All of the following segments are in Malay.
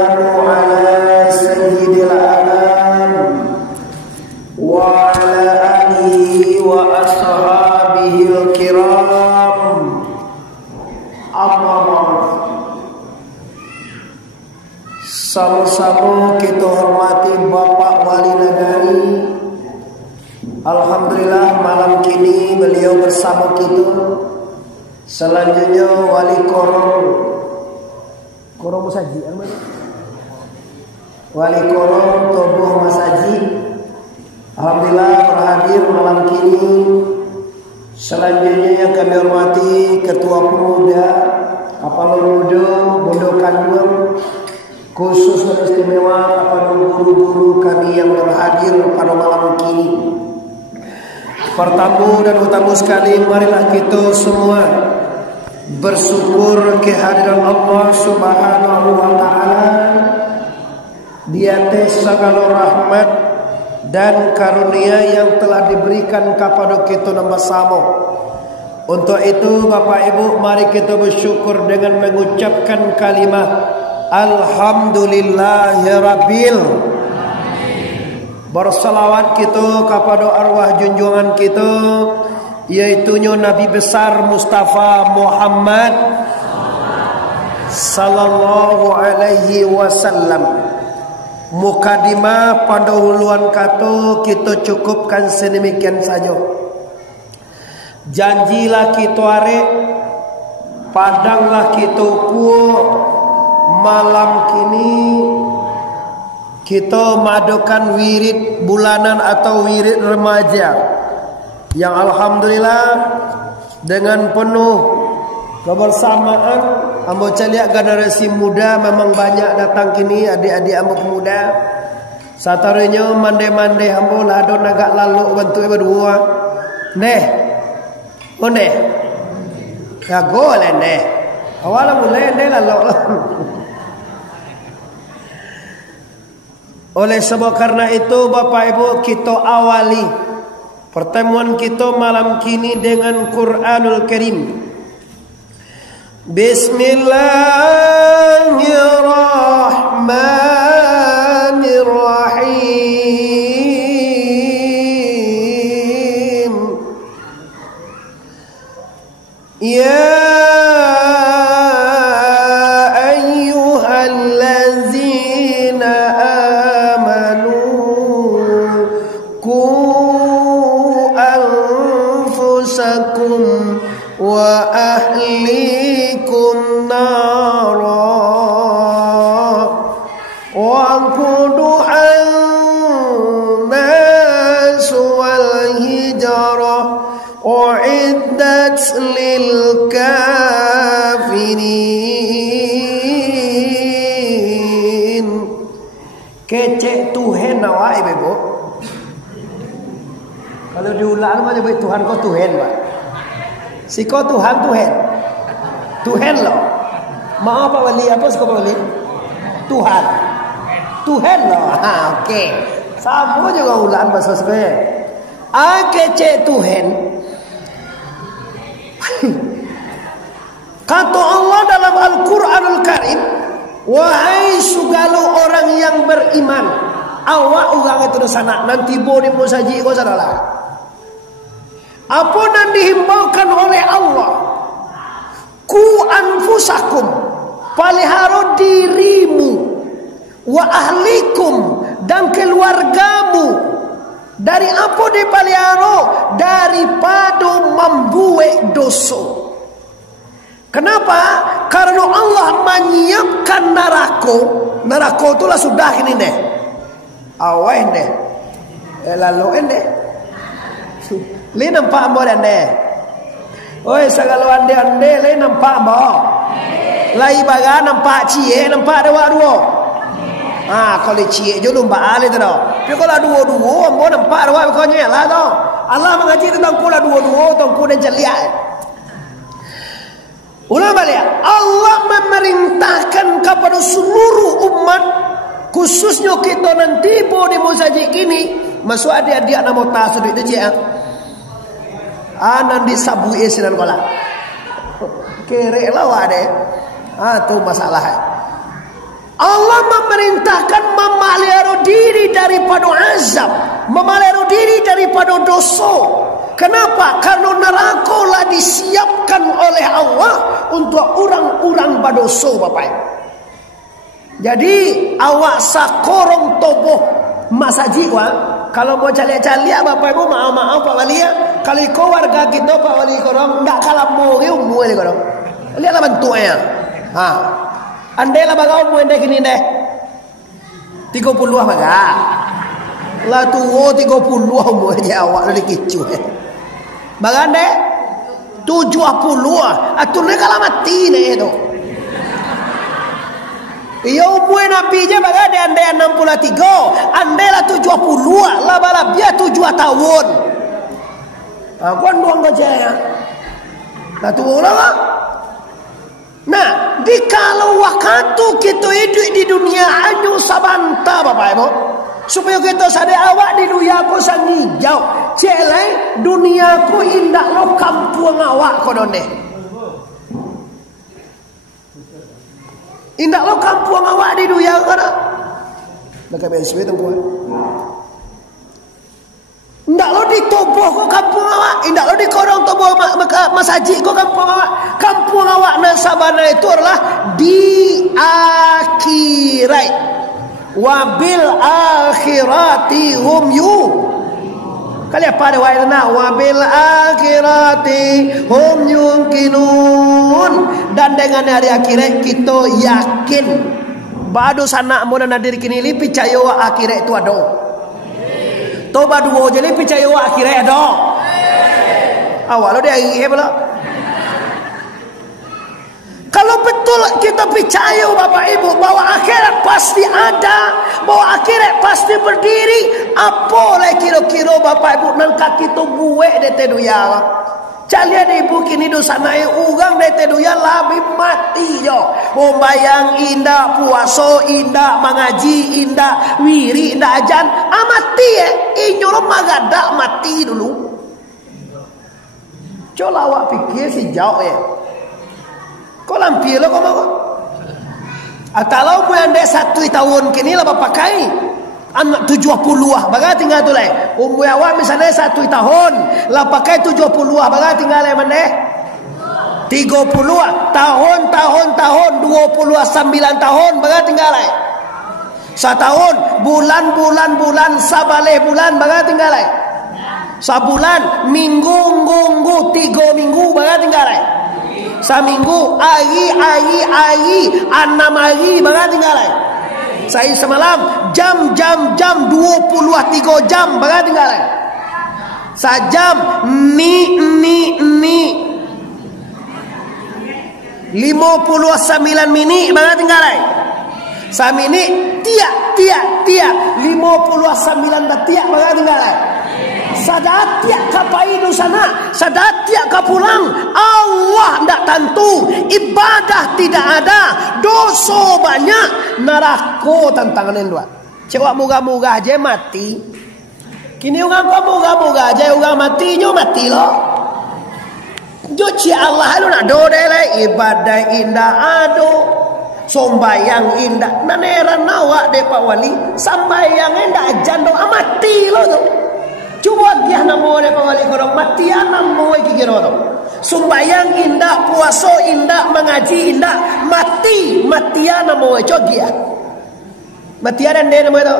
wassalamu ala sayyidil anam wa ala alihi wa ashabihil kiram. Amma ba'd. Sama-sama kita hormati Bapak Wali Negari. Alhamdulillah malam kini beliau bersama kita. Selanjutnya Wali Korong Masaji, Wali Korong Tobuh Masaji. Alhamdulillah berhadir malam kini. Selanjutnya yang kami hormati Ketua Pemuda Kapal Muda Bondo Kandung, khusus dan istimewa kepada guru-guru kami yang berhadir pada malam kini. Pertama dan utama sekali, marilah kita semua bersyukur kehadiran Allah Subhanahu wa taala di atas segala rahmat dan karunia yang telah diberikan kepada kita bersama. Untuk itu Bapak Ibu, mari kita bersyukur dengan mengucapkan kalimat Alhamdulillahirabbil. Bersalawat kita kepada arwah junjungan kita, yaitunya Nabi besar Mustafa Muhammad sallallahu alaihi wasallam. Mukadimah pendahuluan kata kita cukupkan sedemikian saja. Janjilah kita arek, padanglah kita kuat. Malam kini kita madakan wirid bulanan atau wirid remaja yang alhamdulillah dengan penuh kebersamaan. Ambo lihat generasi muda memang banyak datang kini, adik-adik ambo muda. Satarnya mande-mande ambo ladon agak lalu bentuk berdua. Neh. Onde. Ya goleh neh. Awalnya mulai neh lalu. Oleh sebab karena itu Bapak Ibu, kita awali pertemuan kita malam kini dengan Quranul Karim. Bismillahirrahmanirrahim. Ya wa ahlikum nara wa quduhan nas wal hijrah uiddat lil kafirin. Kecek Tuhan awak ibu. Kalau diulang aja baik Tuhan kau Tuhan Pak. Si kau Tuhan loh. Mau apa wali apa sih kau wali? Tuhan loh. Oke. Sama juga ulang bahasa saya. Kecek Tuhan. Kata Allah dalam Al-Quranul Karim, wahai segala orang yang beriman, awak orang itu sana nanti boleh musaji kau sanalah. Apa yang dihimbaukan oleh Allah? Ku anfusakum, pelihara dirimu, wa ahlikum, dan keluargamu. Dari apa dipelihara? Daripada membuat dosa. Kenapa? Karena Allah menyiapkan neraka. Neraka itulah sudah ini deh. Awal deh. Lalu deh. Li nampak mo dan deh. Oi segala ande li nampak mo. Lai baga nampak cie nampak dua. Kalau cie je lumba ale tu dah. Tapi kalau dua mo nampak dua pokoknya lah tu. Allah mengaji tentang kula dua tentang kula jeliat. Ulama lihat, Allah memerintahkan kepada seluruh umat, khususnya kita nanti boleh musaji ini, masuk adik-adik nama tasud itu je. Nanti sabu esinan kola. Kere lah wade. Tu masalah. Allah memerintahkan memelihara diri daripada azab, memelihara diri daripada dosa. Kenapa? Karena neraka lah disiapkan oleh Allah untuk orang-orang berdosa, Bapak. Jadi awak sakorong toboh masaji wa. Kalau mau caliak-caliak Bapak Ibu, maaf Pak Wali ya. Kalau kau warga kita Pak Wali korong ndak kalah mau umur ni korong. Lihatlah bentuknya. Ha. Andai lah bagau umur dek ini deh. 30 baga. Lah tua 30 umur aja awak dari kicu. Bagan deh 70. Aturnya kalah mati nih itu. Iya umur Nabi je baga dia andai 63. Andai lah 70 lah balap dia 7 tahun. Aku doang aja ya. Lah tua lah. Nah, dikalau waktu kita hidup di dunia hanya sabanta Bapak Ibu. Supaya kita sadar awak di dunia aku sang hijau. Celai dunia ku indah lo kampung awak kodone. Indah lo kampung awak di dunia kana. Nak BSW tempuan. Indah lo ditoboh ko kampung awak, indah lo dikorong toboh masaji ko kampung awak. Kampung awak nasabana itu adalah di akhirat. Wabil akhirati hum yu. Kalian pada wa'idna wabil akhirati hum yungkinun. Dan dengan hari akhirat kita yakin badu sana muna nadir kini li percaya wa akhirat itu ada. Toba dua jadi percaya wa akhirat ada. Awal lo dia hebla. Kalau betul kita percaya Bapak Ibu bahwa akhirat pasti ada, bahwa akhirat pasti berdiri, apa lagi kira-kira Bapak Ibu nangka kita buat di teduya. Calian ibu kini dosa naik ugang di teduya lebih mati jo. Membayang indah, puasa indah, mengaji indah, wiri indah ajan, mati ya. Inyo lo magadak mati dulu. Coba awak pikir si jauh ya. Kau lampir lo kau mau? Atau kau yang dek 1 tahun kini lah pakai anak 70 bagai tinggal tu leh. Umur awak misalnya 1 tahun lah pakai 70 bagai tinggal leh mana? 30 tahun 29 tahun bagai tinggal leh. Setahun bulan sabale bulan bagai tinggal leh. Sebulan minggu 3 minggu bagai tinggal leh. Seminggu hari 6 hari bagai tinggal lagi. Saya semalam jam 23 jam bagai tinggal lagi. Sajam ni 59 minit bagai tinggal lagi. Samini tiak 59 tiak bagai tinggal lagi. Sadatiak kapai di sana, sadatiak ka pulang, Allah ndak tentu, ibadah tidak ada, dosa banyak, neraka tantangan dua. Cewek moga-moga aja mati. Kini orang kau moga-moga aja orang mati nyo mati lo. Joci Allah lu nak do dele ibadah indah ado. Sombayang indah naneran awak de Pak Wali, sambayang indah ajan do amati lo tu. Cuba dia namo le Pak Wali korong mati namo iki kira to. Sumbayang indah, puasa indah, mengaji indah, matian namo cogia. Matian den namo to.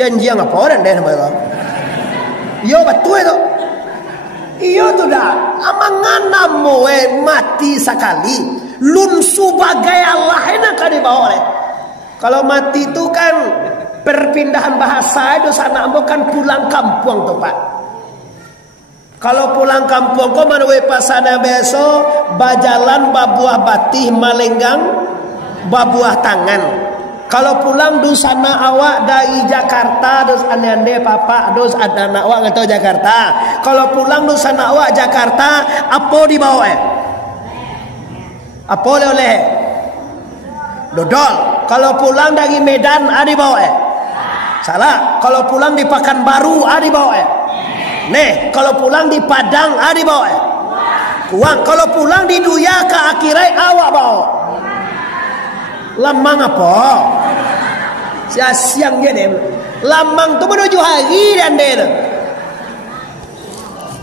Tianjiang apa orang den namo to. Yo betul itu. Iyo tu dah. Amangan namo mati sekali. Lun sebagai Allah enak kan dibawa oleh. Kalau mati itu kan perpindahan bahasa itu sana bukan pulang kampung tuh Pak. Kalau pulang kampung kau manwe pasana besok bajalan babuah batih malenggang babuah tangan. Kalau pulang dus sana awak dari Jakarta dus ande papa dus anak awak ngatau Jakarta. Kalau pulang dus sana awak Jakarta apa dibawa apa oleh dodol. Kalau pulang dari Medan ada dibawa salah. Kalau pulang di Pekanbaru ada dibawa nih. Kalau pulang di Padang ada dibawa uang. Kalau pulang di Duya ke akhirat awak bawa Lamang apa? Siang dia deh. Lamang tu menuju hari dan dia.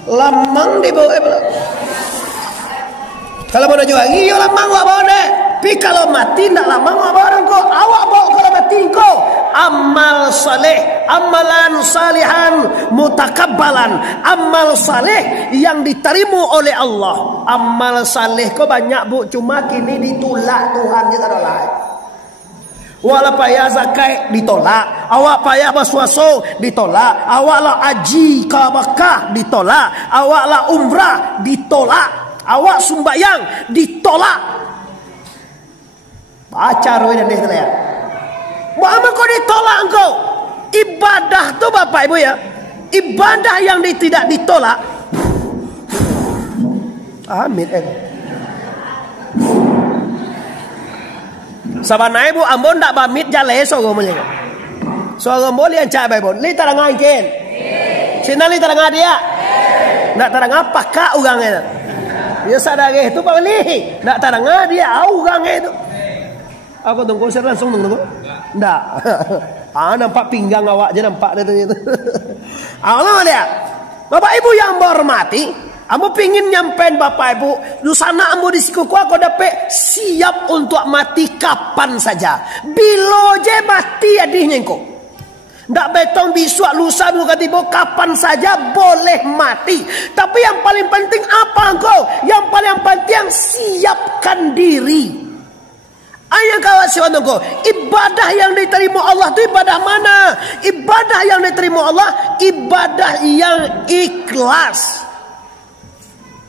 Lamang di bawah. Kalau menuju hari, yo lamang awak bawa deh. Tapi kalau mati tak lamang awak bawa kau. Awak bawa kalau mati kau. Amal saleh, amalan salihan mutakabbalan. Amal saleh yang diterima oleh Allah. Amal saleh kau banyak bu, cuma kini ditolak Tuhan kita lain. Walau payah zakat ditolak, awak payah bersuaso ditolak, awak lah haji ke Mekah ditolak, awak lah umrah ditolak, awak sumbayang ditolak. Baca roh dan dia ya. Muhammad kau ditolak engkau. Ibadah tu Bapak Ibu ya, ibadah yang tidak ditolak. Amin. Sabana ibu ambon tak pamit jale so gomonya. So gomol yang cak baibon. Li tarang ken. Sina li tarang dia. Nak tarang apa kak urangnya. Dia sadage itu Pak Li. Nak tarang dia urangnya itu. Aku tunggu saya langsung tunggu. Enggak. Nampak pinggang awak je nampak dia itu. Allah dia. Bapak Ibu yang berhormati, ambo pingin nyampein Bapak Ibu, di sana ambo di sikuku aku dapat siap untuk mati kapan saja. Bilo je mati adihnya engkau. Ndak betong besok lusa bukan tiba kapan saja boleh mati. Tapi yang paling penting apa engkau? Yang paling penting siapkan diri. Ayah kawan siwan engkau, ibadah yang diterima Allah itu ibadah mana? Ibadah yang diterima Allah, ibadah yang ikhlas.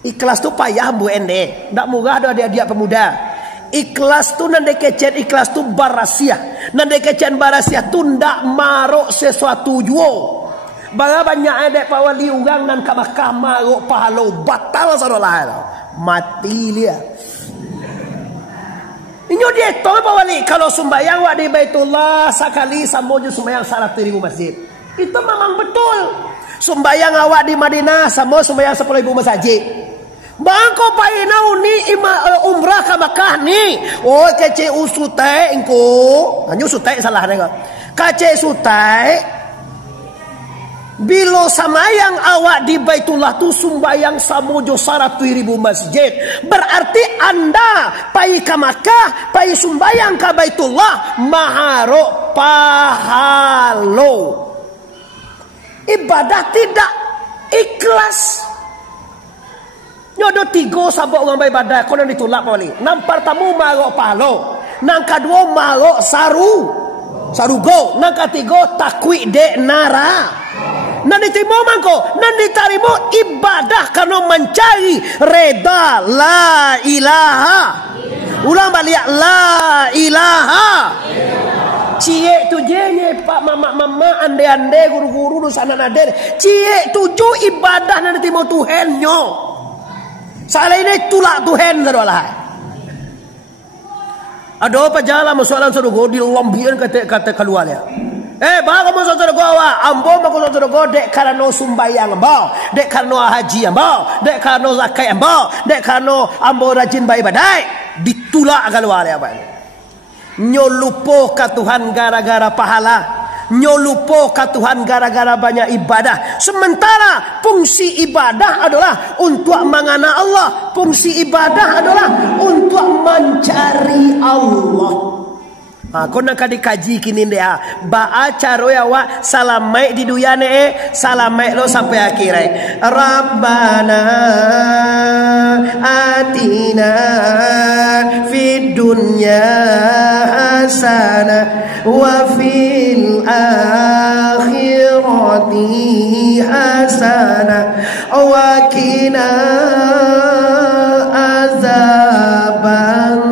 Ikhlas tu payah bu ende, ndak murah dah dia pemuda. Ikhlas tu nande kecen, ikhlas tu barasia. Nande kecen barasia tu ndak marok sesuatu juo. Bagaimana banyak ada pawali urang dan kabakah marok pahalo batal saudara. Mati dia. Inyo dia tahu pawali kalau sembahyang wak di Baitullah sekali sambojo sembahyang 100.000 masjid. Itu memang betul. Sembahyang awak di Madinah sama sembahyang 10.000 masjid. Bangko paina uni umrah ke Makkah ni. Oh kece usutai engko. Hanya usutai salah dengar. Kace sutai. Bilo samayang awak di Baitullah tu sumbayang samojo 100.000 masjid. Berarti anda pai ke Makkah, pai sumbayang ke Baitullah maharo pahalo. Ibadah tidak ikhlas. Nyodo tigo sabok orang ibadah kono ditolak wali. Nang pertama marok pahalo, nang kedua marok sarugo, nang ketiga takwi de nara. Nan diterima mangko, nan diterima ibadah karena mencari reda la ilaha. Ulang balik la ilaha. Cie tujenya pak mama ande guru-guru sana nader. Cie tuju ibadah nan diterima Tuhan nyo. Salah ini tulak Tuhan saudara. Ada apa jalan masalah saudara di lombian kata keluarnya. Bago mo sa Torogowa, ambo mo sa Torogo, dek karano sumbayang ambo, dek karano haji ambo, dek karano zakai ambo, dek karano ambo rajin bayi badai, ditulak kalwala apa? Nyolupo ka Tuhan gara-gara pahala, nyolupo ka Tuhan gara-gara banyak ibadah. Sementara fungsi ibadah adalah untuk mengana Allah, fungsi ibadah adalah untuk mencari Allah. Kau nak dikaji kini dia. Baca roya wa salamai di duyane salamai lo sampai akhir. Rabbana atina fid dunya hasanah wa fil akhirati hasanah wa qina azaban.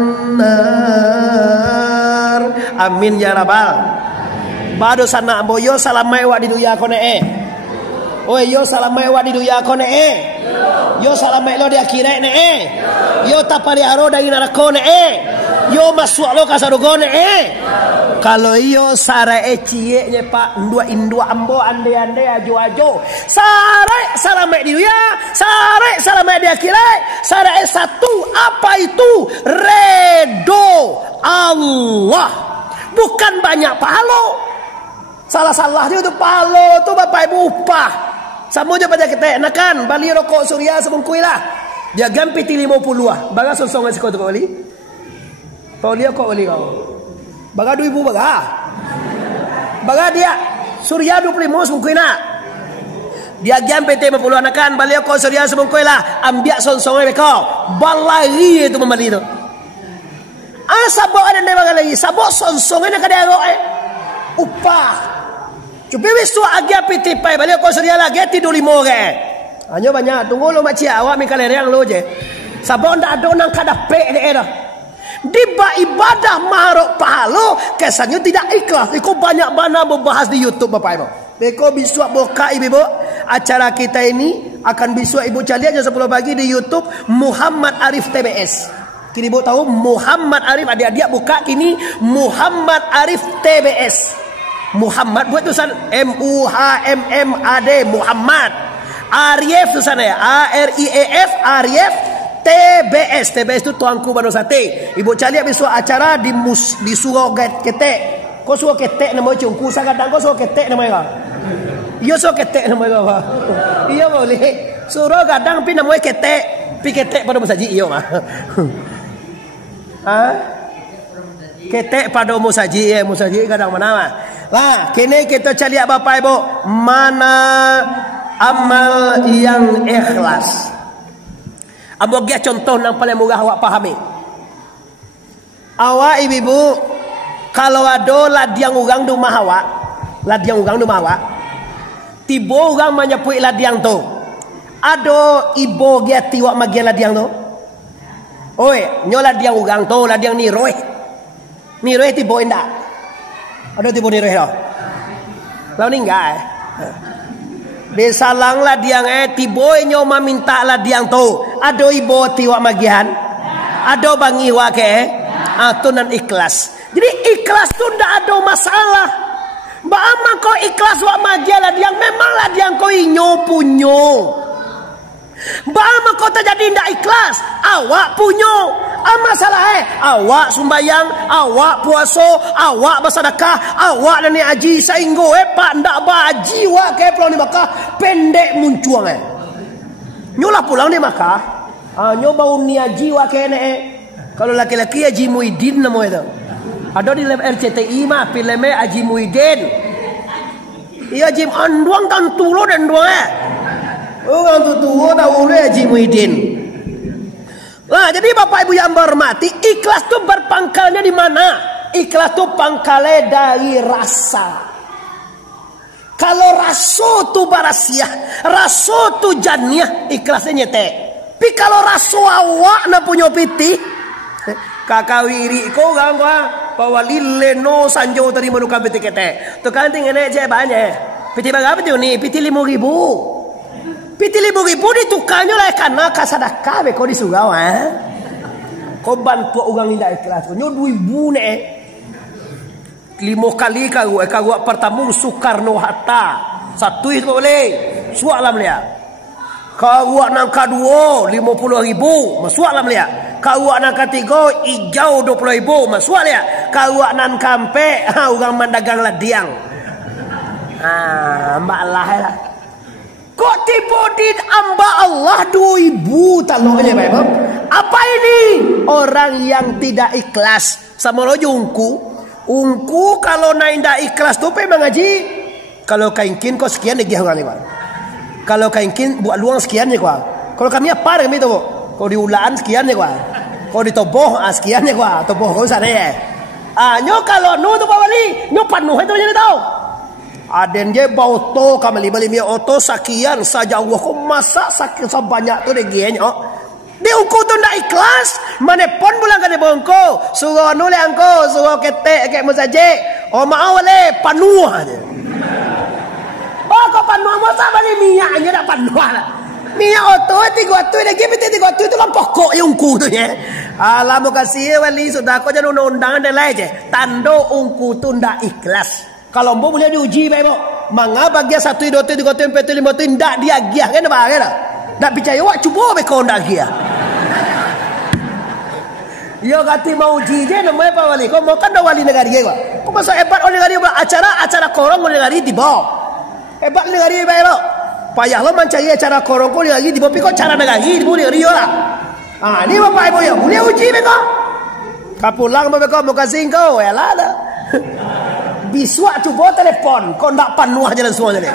Amin ya rabbal. Bado sana boyo salamai wa di duya kone. Oi yo salamai wa di dunia ko ne yo salamai lo di akhirat ne yo tapari aro dari neraka ne yo masuk lo ka surga ne kalau yo sare cieknya pak indua ambo ande ajo sare salamai di dunia sare salamai di akhirat sare satu apa itu redo Allah bukan banyak pahala. Salah-salahnya itu pahala tu bapak ibu upah. Sama je pada kita enakan bali rokok surya sebungkui lah. Dia gampi 50 ah. Baga sonsong asiko tu bali. Bali kok bali kau. Baga 2000 baga. Baga dia surya 25 sebungkui nak. Dia gampi 50 anakan bali rokok surya sebungkui lah. Ambiak sonsong kau. Balari itu membali tu. Sabok ada ne baga lagi. Sabok sonsong nak dia rok upah. Cuba wisu agi api tipai balik kau seria lagi tidur 5 orang. Hanya banyak tunggu lo macam awak mi kalerang lo je. Sabon dak ada nang kada pe de dah. Diba ibadah marok pahala kesannya tidak ikhlas. Iko banyak bana membahas di YouTube Bapak Ibu. Beko bisua boka ibu acara kita ini akan bisua ibu cari aja 10 pagi di YouTube Muhammad Arif TBS. Kini ibu tahu Muhammad Arif adik-adik buka kini Muhammad Arif TBS. Muhammad buat tulisan MUHMMAD Muhammad Arif tulisannya ARIEF Arif TBS itu tuanku Bano Sate. Ibu cari besok acara di Surau Ketek. Kau suruh ketek nama cungku kadang kau suruh ketek nama kau. Iya suruh ketek nama kau. Iya boleh. Suruh kadang pi nama ketek, pi ketek pada musaji iya mah. Ketek pada musaji kadang mana mah. Lah, kini kita cari Bapak Ibu mana amal yang ikhlas. Ambo gia contoh yang paling mudah awak pahami. Awak ibu kalau ada ladiang urang di rumah awak, tiba orang menyepui ladiang tu. Ada ibu gia tiwak magi ladiang tu. Oi, nyo ladiang urang tu, ladiang ni roh. Ni roh tiba indak. Ada tiba ni roh dah. Lau ninggal. Disalang ladiang tiba nyo minta ladiang tu. Ada ibu tiwak magian. Ada bangi wa ke. Tu nan ikhlas. Jadi ikhlas tu ndak ada masalah. Ba ama kau ikhlas wa magian ladiang memang ladiang kau inyo punyo. Ba ama kau terjadi ndak ikhlas, awak punyo. Masalah awak sumbayang, awak puasa, awak bersedekah, awak dan haji sainggo pak ndak baji wa ke pulang di Makkah pendek muncuang nyolah pulang di Makkah nyo bau ni haji wa ke kalau laki-laki Haji Muhyiddin nama itu ada di RCTI mah filmnya Haji Muhyiddin iya Haji anduang kan tulo dan dua orang tu tulo tahu Haji Muhyiddin. Nah, jadi Bapak Ibu yang berhormati, ikhlas itu berpangkalnya di mana? Ikhlas itu pangkalnya dari rasa. Kalau rasa itu barasiah, rasa itu janiah, ikhlasnya nyete. Tapi kalau rasa awak na punya piti, kakawiri ko gang gua, pawalile no sanjo tadi manuka piti kete. Tu kan tingene je banyak. Piti berapa tu ni? Piti 5.000. Piti 5.000 ditukannya lah karena kasadakah beko di surau kau bantu orang tidak ikhlas nyo 2.000 ne 5 kali kagua pertama Soekarno Hatta satu itu boleh sualam dia kagua nang kedua 50.000 masualam dia kagua nang ketiga hijau 20.000 masual dia kagua nang kampe orang mendagang ladiang mbak lah lah. Kok tiba di amba Allah 2.000 talongnya Bapak? Apa ini? Orang yang tidak ikhlas. Sama lo ungku kalau naik tidak ikhlas tuh memang ngaji. Kalau kainkin kok sekian nih orang ini Pak. Kalau kainkin buat luang sekian nih Pak. Kalau kami apa kami itu Bu? Kalau di ulaan sekian nih Pak. Kalau di toboh sekian nih Pak. Toboh kau sana ya. Nyo kalau nu tuh Pak Wali, nyo penuh itu jadi tahu. Aden je bauto kamali bali mi oto sakian saja Allah kok masa sakit sebanyak tu de genyo de uku tu ndak ikhlas mane pon bulan kan de bongko suruh anu le angko suruh ketek ke musaje o mau le panuh aja kok panuah masa balik minyaknya dak panuah lah. Minyak oto 300 lagi PT 300 itu kan pokok ungku tu ya. Alah mau kasih wali sudah kau jangan undang-undangan dan lain je. Tando ungku tu ndak ikhlas. Kalau mau boleh diuji baik mo. Manga bagia 1 2 3 4 5 tu ndak dia giah kan ba kan. Ndak percaya wak cuba be kau ndak giah. Yo kati mau uji je namanya apa wali. Kau mau kan dah wali negara dia kau. Kau masuk hebat oleh negara acara korong oleh negara tiba. Hebat negara baik mo. Payah lo mencari acara korong kau lagi di bopi kau cara negari di boleh rio lah. Ah ni bapak ibu ya boleh uji mereka. Kau pulang mereka mau kasih kau ya lah dah. Biswa cuba telepon kau ndak panuh jalan semua jadi.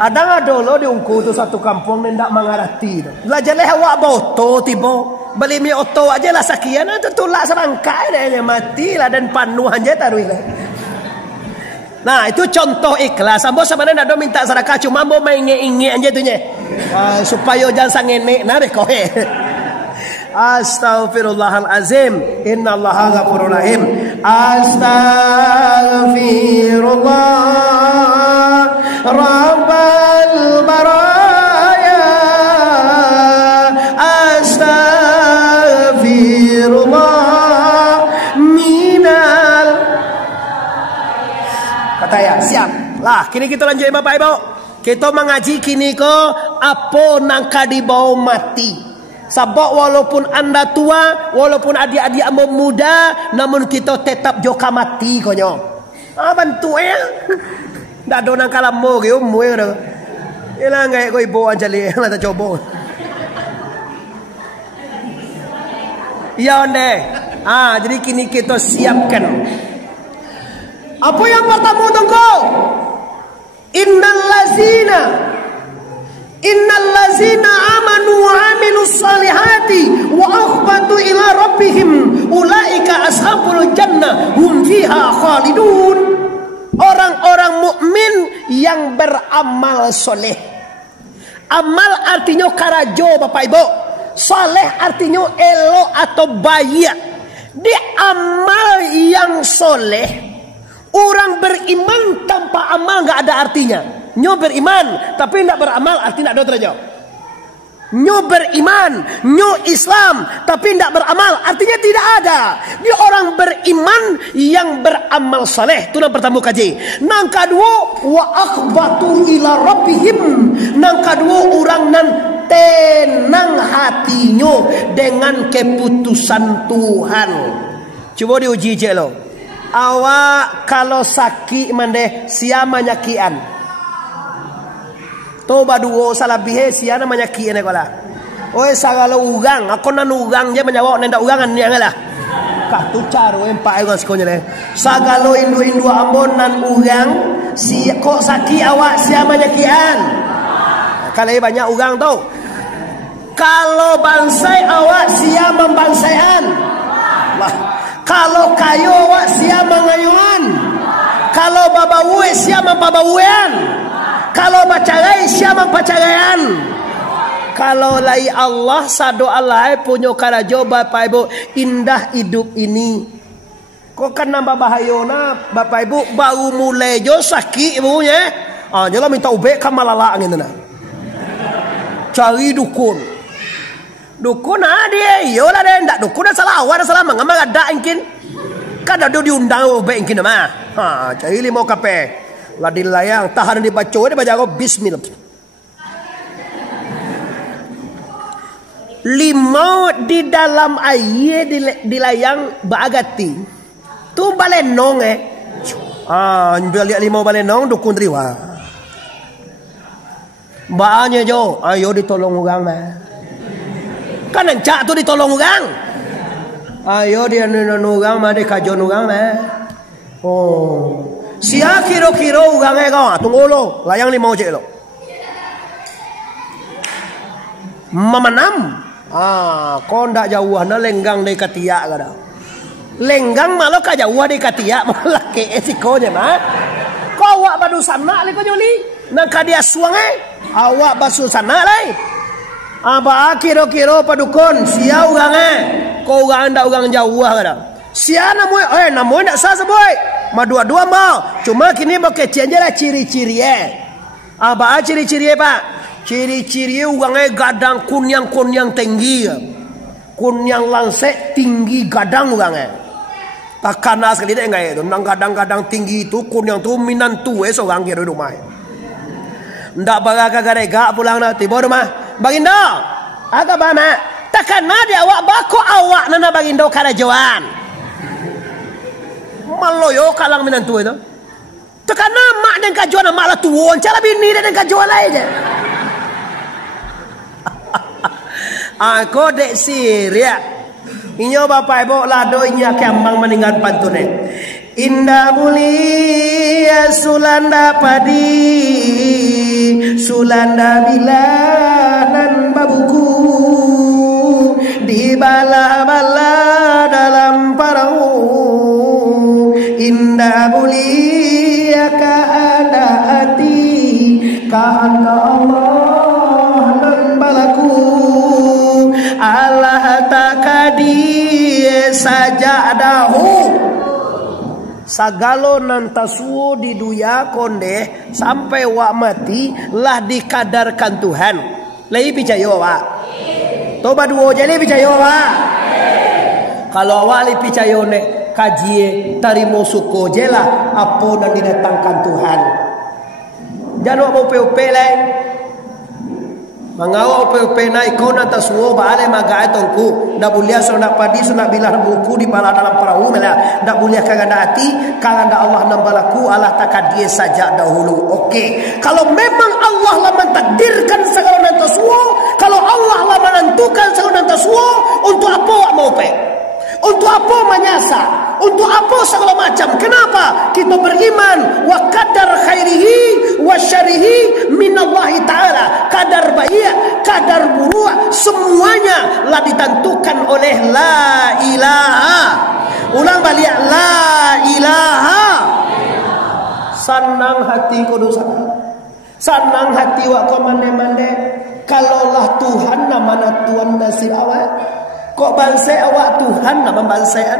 Ada nggak dulu di ungku tu satu kampung ni ndak mengarati tu. Belajar leh awak boto tiba beli mi oto aja lah sekian tu tulak serangkai dah mati lah dan panuh aja taruh lah. Nah itu contoh ikhlas. Ambo sebenarnya nak minta sedekah cuma ambo main inge-inge aja tu nya. Supaya jangan sangenek nah deh kau. Astaghfirullahalazim. Innallaha ghafurur rahim. Astaghfirullah Rabbal baraya. Astaghfirullah minal. Kata ya, siap. Lah, kini kita lanjut Bapak Ibu. Kita mengaji kini ke apa nangka di bawah mati. Sebab walaupun anda tua, walaupun adik-adik muda, namun kita tetap joka mati konyo. Bantu ya. Dah ada nangka lama ke umur dah. Yalah ngai ko ibu aja le, nak coba. Ya onde. Jadi kini kita siapkan. Apa yang pertama tunggu? Innal ladzina amanu wa amilus salihati wa akhbatu ila rabbihim ulaika ashabul jannah hum fiha khalidun. Orang-orang mukmin yang beramal soleh. Amal artinya karajo Bapak Ibu. Soleh artinya elok atau baik. Di amal yang soleh, orang beriman tanpa amal nggak ada artinya. Nyo beriman tapi tidak beramal artinya tidak ada terjauh. Nyo beriman, nyo Islam tapi tidak beramal artinya tidak ada. Dia orang beriman yang beramal saleh. Itu yang pertama kaji. Nang kedua wa akhbatu ila rabbihim. Nang kedua orang nan tenang hatinya dengan keputusan Tuhan. Coba diuji je lo. Awak kalau sakit mandeh siapa nyakian? Toba duo salah bihe siapa nyakian ekola. Oi sagala ugang, aku nan ugang je menjawab nenda ugangan yang lah. Kah tu caro empat egon sekonya le. Sagalo indu ambon nan ugang si kok sakit awak siapa nyakian? Kalau banyak ugang tau. Kalau bansai awak siapa membansaian? Wah. Kalau kayu awak siapa mengayuan? Kalau babawe siapa babawuan? Kalau bacarai siapa bacarayan? Kalau lai Allah sado Allah punya karajo Bapak Ibu indah hidup ini. Kok kan nambah bahayona Bapak Ibu baru mulai jo sakit ibunya. Jangan minta ubek kamalala gitu nah. Cari dukun. Dukun dia, iyalah dia ndak dukun salah awal salah mengamal ada mungkin. Kan ada diundang ubek mungkin mah. Cari 5 kape. Lah dilayang tahan dibaca dia baca bismillah. 5 di dalam air dilayang bagati. Tu balenong lihat 5 balenong dukun riwa. Baanya jo, ayo ditolong orang mah. Kan encak tu ditolong orang. Ayo dia nugang mah dikajon orang mah. Sia kiro-kiro ugang kau tunggu lo layang 5 je lo. Memenam. Kau ndak jauh na lenggang dari katiak kada. Lenggang malah ka jauh dari katiak malah ke esikonya mah. Kau awak badu sana le kau joli. Nang kadia suang awak basu sana lai. Aba kiro-kiro padukon sia ugang kau ugang ndak ugang jauh kada. Sia namu namu ndak sah seboy. Ma dua-dua mau. Cuma kini mau kecil aja lah ciri-ciri Apa ciri-ciri Pak? Ciri-ciri uangnya gadang kunyang tinggi. Kunyang langsek tinggi gadang uangnya. Tak kana sekali deh enggak itu. Nang gadang-gadang tinggi itu kunyang tu minantu seorang kira rumah. Ndak baga garega pulang nanti baru rumah. Bagindo. Agak bana. Takkan ada awak bako awak nana bagindo karajoan. Maloyo kalang minantu itu. Tekan nama dan kajuan malah tuon cara bini dan kajuan aja. Aku dek siria. Inyo bapak ibu lado inya kembang meninggal pantune. Indah mulia sulanda padi, sulanda bilanan babuku, di bala-bala dalam perahu. Indah mulia keadaan kehendak Allah dan balaku Allah takadi saja dahu sagalo nantasuo di duya konde sampai wak mati lah dikadarkan Tuhan. Lagi percaya wak toba duo jadi percaya wak kalau wak li percaya nek kaji tarimo suko jela apa dan didatangkan Tuhan. Jangan mau pe lain. Mangawa pe naik kau nanta suo baale magai tongku. Ndak boleh nak padi nak bilah buku di bala dalam perahu mela. Ndak boleh kaganda hati kaganda Allah nambalaku Allah takkan dia saja dahulu. Okey. Kalau memang Allah lah mentakdirkan segala nanta suo, kalau Allah lah menentukan segala nanta suo, untuk apa awak mau pe? Untuk apa menyasa? Untuk apa segala macam? Kenapa? Kita beriman wa qadar khairihi wa syarihi minallahi ta'ala. Kadar baik, kadar buruk, semuanya lah ditentukan oleh la ilaha. Ulang balik la ilaha. Senang hati kudu sana. Senang hati wa ko mande-mande. Kalaulah Tuhan namanya Tuhan nasi awak. Kok bangsa awak Tuhan nama bangsaan?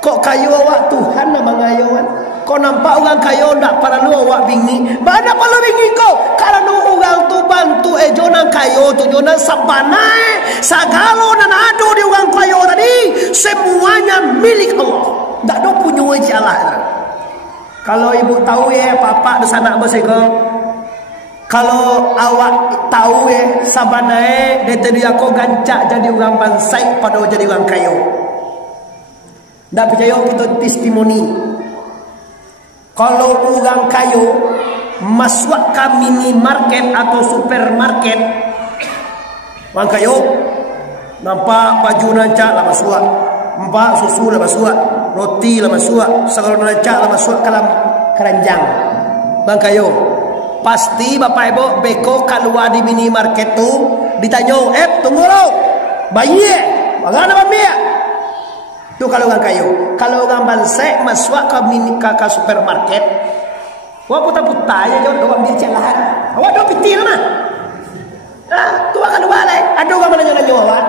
Kok kayu awak Tuhan nama ngayuan? Kok nampak orang kayu ndak perlu awak bingi? Mana perlu bingi kok? Karena orang tu bantu jonan kayu tu jonan sabanae sagalo nan ado di orang kayu tadi semuanya milik Allah. Ndak do punya Allah. Kalau ibu tahu papa di sana bersego. Kalau awak tahu sabanae dari aku gancak jadi orang bansai pada jadi orang kayu. Ndak percaya kita testimoni. Kalau orang kayu masuk ke minimarket atau supermarket, orang kayu nampak baju nancak lah masuk, nampak susu lah masuk, roti lah masuk, segala nancak lah masuk dalam keranjang. Bang kayu. Pasti bapak ibu beko keluar di minimarket tu ditanya, tunggu lo, bayi, bagaimana bayi? Tu kalau orang kayu, kalau orang bangsa masuk ke supermarket, wah putar-putar aja jauh doang dia celah, awak do pitir mana? Tu akan luar leh, ada orang mana nanya awak,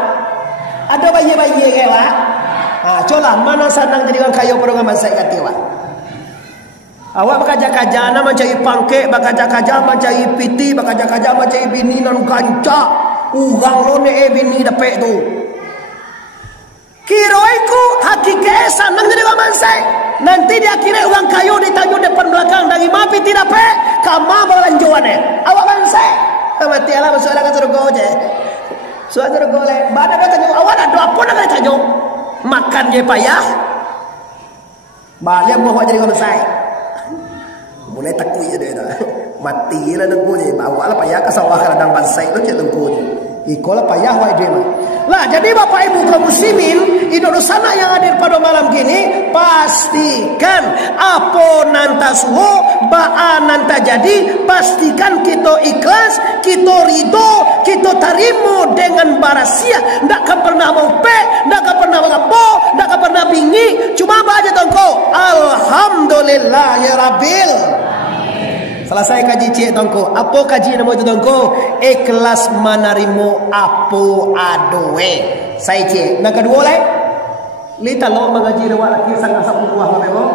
ada bayi-bayi ke awak, coba mana senang jadi orang kayu pada orang bangsa kati awak. Awak bakaja-kaja na mencari pangke, bakaja-kaja mencari piti, bakaja-kaja mencari bini nan gancak. Urang lo ne bini dapet tu. Kiroiku hakikatnya senang jadi orang mansai. Nanti dia kira orang kayu ditanya depan belakang dari mana piti dapet, kama belanjuannya. Awak mansai. Mati Allah masuk dalam surga aja. Surga surga le. Bada tanya awak ada apa nak ditanya? Makan je payah. Balik mau jadi orang mansai. Mulai takut je dia dah. Mati lah dengku je. Bawa lah payah ke sawah kadang bansai tu je dengku je. Ikolah payah wa dia mah. Lah jadi bapak ibu kaum muslimin, hidup sana yang hadir pada malam gini, pastikan apa nanta suho, ba'a nanta jadi, pastikan kita ikhlas, kita ridho, kita tarimo dengan barasia. Ndak akan pernah mau ndak akan pernah ngapo, ndak akan pernah bingi. Cuma apa aja tongko? Alhamdulillah ya Rabbil. Selesai kaji cik tongko. Apa kaji nama itu tongko? Ikhlas menerima apa adoe. Saya cik. Nah kedua leh. Lita lo mengaji lewat lagi sangat 10 buah memang.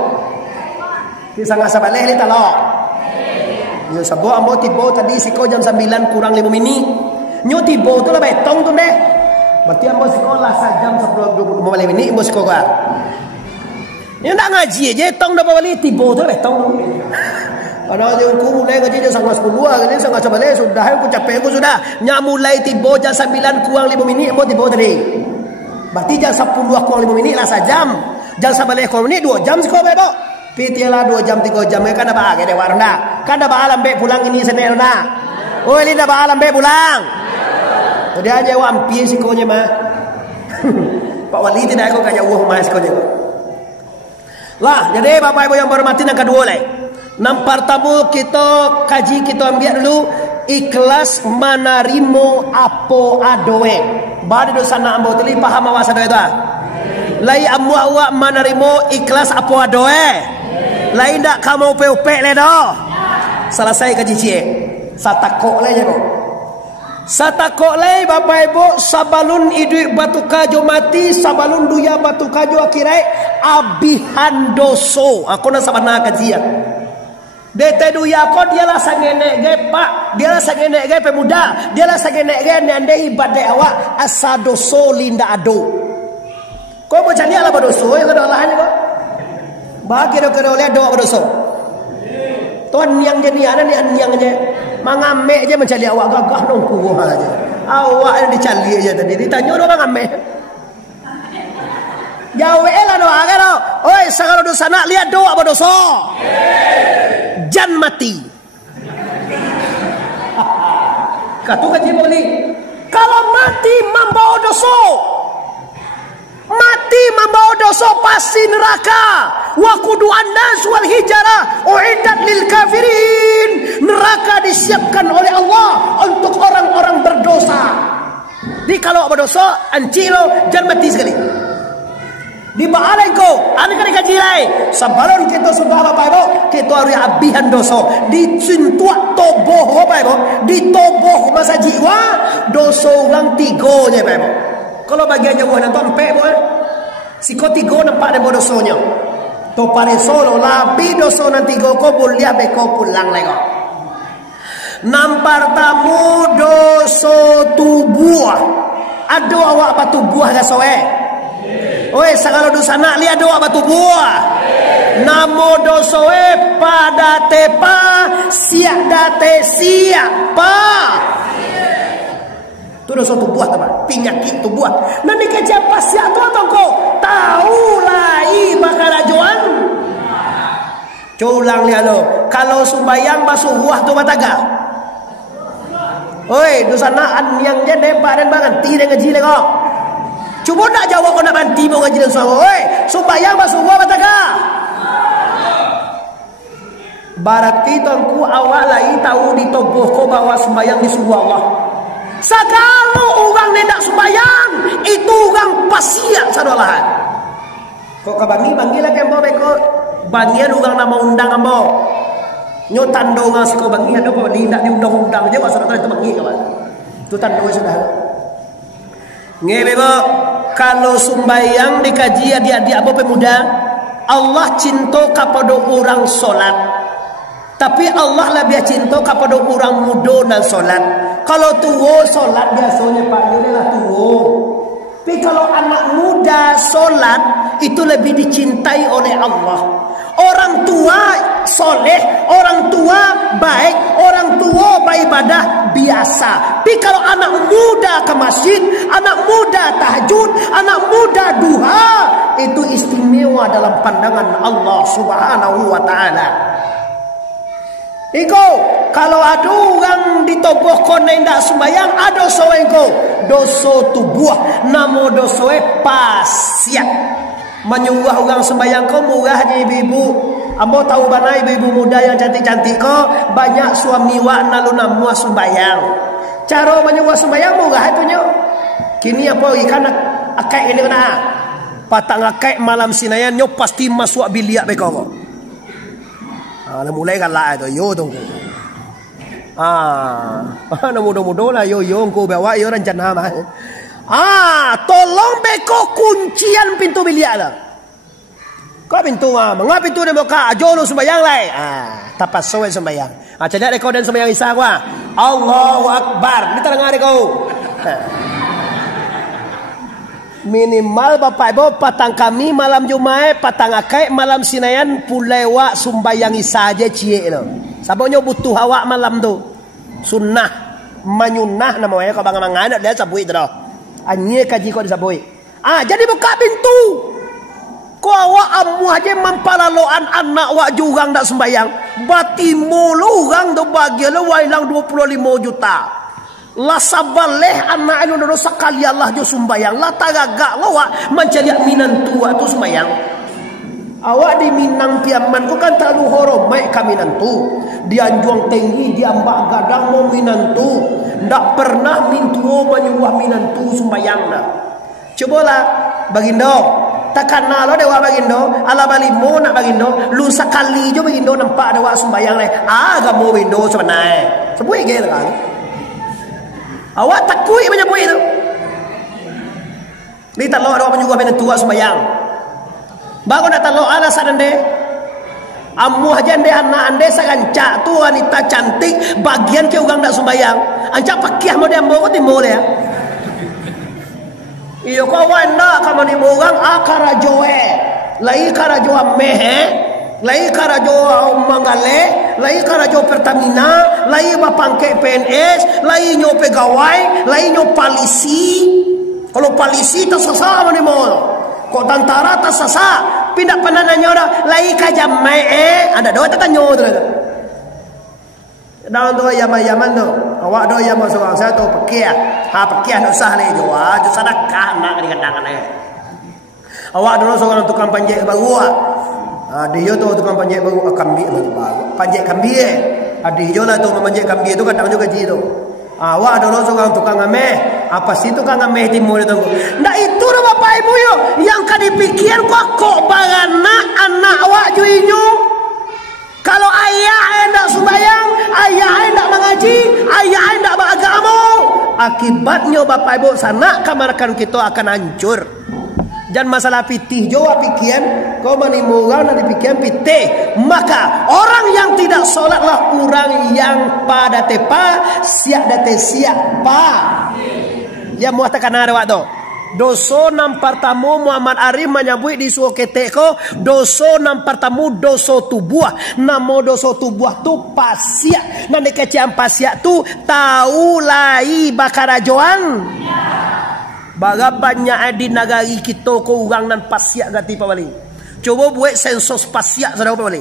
Di sangat sabaleh ni talok. Yo sabo ambo tibo tadi siko jam 9 kurang 5 minit. Nyo tibo tu lah betong tu deh. Berarti ambo sekolah sejam 10 menit ambo sekolah. Ni nak ngaji aje tong dah balik tibo tu betong. Padahal dia aku mulai ngaji jam 10 kan ni sangat sabaleh sudah aku capek aku sudah. Nya mulai tibo jam 9 kurang 5 minit ambo tibo tadi. Berarti jam 10 kurang 5 minit lah sejam. Jam sabaleh kurang minit 2 jam sekolah bebo. Pitilah 2 jam 3 jam kan dah bahagia deh warna. Kan dah bahalam be pulang ini senel na. Oh ini dah bahalam be pulang. Jadi aja wampi sikonya mah. Pak Wali tidak aku kayak wah mah sikonya. Lah jadi Bapak Ibu yang berhormati yang kedua leh. Nampar tamu kita kaji kita ambil dulu ikhlas manarimo apo adoe. Bade dosa na ambo teli paham awas adoe tu. Lai amu awak manarimo ikhlas apo adoe. Lain tak kamu upe-upe le doh. Selesai kaji cie. Satakok le je doh. Satakok le Bapak Ibu sabalun iduit batu kajo mati sabalun duya batu kajo akhirai abihan doso. Aku nak sabana kajian. Dete duya ko dia lah sangene ge pak, dia lah sangene ge pemuda, dia lah sangene ge nande ibadah awak asa doso linda ado. Kau macam ni ala berdoso yang ada Allah ni kau. Bagi do kena oleh doa berdoso. Tuan yang jadi ana ni yang je mangamek je mencari awak gagah nongku aja. Awak yang dicari aja tadi ditanya do mangamek. Jauh lah doa kan. Oi sagala dosa nak lihat doa berdoso. Jan mati. Katu kaji boleh. Kalau mati membawa dosa. Mati membawa dosa pasti neraka. Wa qudu'an nas wal hijrah uiddat lil kafirin. Neraka disiapkan oleh Allah untuk orang-orang berdosa. Jadi kalau berdosa ancilo jangan mati sekali. Di baalai ko, ane kali kaji lai. Sebelum kita sudah Bapak Ibu, kita harus abihan dosa. Di cintuak toboh Bapak Ibu, di toboh masa jiwa dosa orang tiga je Bapak Ibu. Kalau bagian jauh nanti empat boleh. Si kau tiga nampak dia dosonya. To pare solo labi doso nanti go ko boleh beko pulang lagi. Nampar tamu doso tubuh. Ada awak batu buah gasoe. Oi segala dosa nak lihat doa batu buah. Namo dosoe pada tepa siak date siapa. Tu dosa tubuh teman, penyakit tubuh. Nanti kerja pasiak tu atau kau tahu lai bakal ajuan. Culang lihat lo. Kalau sumbayang basuh buah tu bataga. Oi dosa naan yang je depak dan bangan tidak ngaji lego. Cuba nak jawab kau nak banti mau ngaji dan suara. Oi sumbayang basuh buah bataga. Berarti tuanku awak lai tahu di toboh kau bawa sumbayang di subuh Allah. Segala orang hendak sembahyang itu orang pasiak sadolahan. Kok kabangi bangi lagi ambo beko bangian orang nama undang ambo. Nyo tando ngas ko bangi ada kok tidak diundang-undang aja pasal itu bangi kawan. Itu tando sudah. Ngebe kalau sembahyang dikaji adik-adik apa pemuda Allah cinta kepada orang solat. Tapi Allah lebih cinta kepada orang muda dan solat. Kalau tua solat biasanya panggilnya tua. Tapi kalau anak muda solat itu lebih dicintai oleh Allah. Orang tua soleh, orang tua baik, orang tua beribadah biasa. Tapi kalau anak muda ke masjid, anak muda tahajud, anak muda duha, itu istimewa dalam pandangan Allah Subhanahu wa taala. Iko kalau ada orang ditoboh kona indak sembayang ada dosa iko dosa tubuh namo dosa pasiat menyuruh orang sembayang kau murahnya ibu-ibu ambo tahu bana ibu-ibu muda yang cantik-cantik kau banyak suami wa nalu namu sembayang cara menyuruh sembayang murah itunya kini apa ikan akai ini kena patang akai malam sinayan nyo pasti masuk biliak beko Nah, mulai kan lah itu yo tunggu. Nah mudah-mudahan lah yo ko bawa yo rencana mah. Tolong beko kuncian pintu biliak lah. Kau pintu mengapa pintu dia buka? Ajo lu sembahyang lai. Tapas soe sembahyang. Jadi ada kau dan sembahyang Isa gua. Allahu Akbar. Ini terang ada kau. Minimal bapak ibu patang kami malam Jumat, patang akai malam Sinayan pulewa sembahyang Isa aja cie lo. Sabonyo butuh awak malam tu. Sunnah, manyunah namanya kau bang mangan dia sabui tu. Anye kaji kau disabui. Jadi buka pintu. Kau awak amu aja mempalaloan anak awak juga ndak sembayang. Batimu lu orang tu bagi lu wailang 25 juta. La sabaleh anak anu dosa kali Allah jo sembayang. La tagagak lu awak mencari minan tua tu sembayang. Awak di Minang Piaman ku kan terlalu hormat kami nantu. Dia anjuang tinggi, dia ambak gadang mau minantu. Ndak pernah mintuo menyuah minantu sembayang dah. Cobalah bagindo. Takkan lo dewa bagindo, ala balimo nak bagindo, lu sekali jo bagindo nampak dewa sembayang le. Agak mau bagindo sebenarnya. Sebui gitu kan. Awak takui menyebui itu. Ni tak lo dewa menyuguh bina tua sembayang. Bago nak lo alasan ande. Amu aja ande anak ande saganca tu wanita cantik bagian ke orang nak sembayang. Ancak pakiah mo dia ambo timbo le ya. Iyo kau wanda kamu ni borang karajoe, lai karajoa mehe, lai karajoa mangale, lai karajoa Pertamina, lai bapangke PNS, lai nyo pegawai, lai nyo palisi. Kalau palisi tak sasa mana ni mo, kau tentara tak sasa, pindah pandangannya dah, lai kajamai ada doa tak tanya tu. Dalam doa yaman tu, awak doa yaman seorang saya tu pakai, pakai nak sah ni doa, tu sedekah nak di kadang ni. Awak doa seorang tukang panjat baru, dia tu tukang panjat baru kambing baru, panjat kambing. Dia lah tu memanjat kambing tu kadang juga gaji tu. Awak doa seorang tukang ameh, apa sih tukang ameh timur itu? Nah itu lah bapak ibu yo, yang kan dipikir kok bagaimana anak awak juinyu. Kalau ayah hendak sembahyang, ayah hendak mengaji, ayah hendak beragama, akibatnya bapak ibu sanak kamarakan kita akan hancur. Dan masalah pitih jawab pikiran, kau menimurang dan dipikiran pitih. Maka orang yang tidak solatlah orang yang pada tepa siap date siap pa. Ya muat tekan ada waktu. Doso nam pertamu Muhammad Arif menyebut di suo keteko doso nam pertamu doso tubuh. Namo doso tubuh tu pasiak. Nanti kecian pasiak tu tahu lai bakarajoan. Baga banyak di negari kita ko orang nan pasiak gati pa bali. Coba buat sensus pasiak saudara pa bali.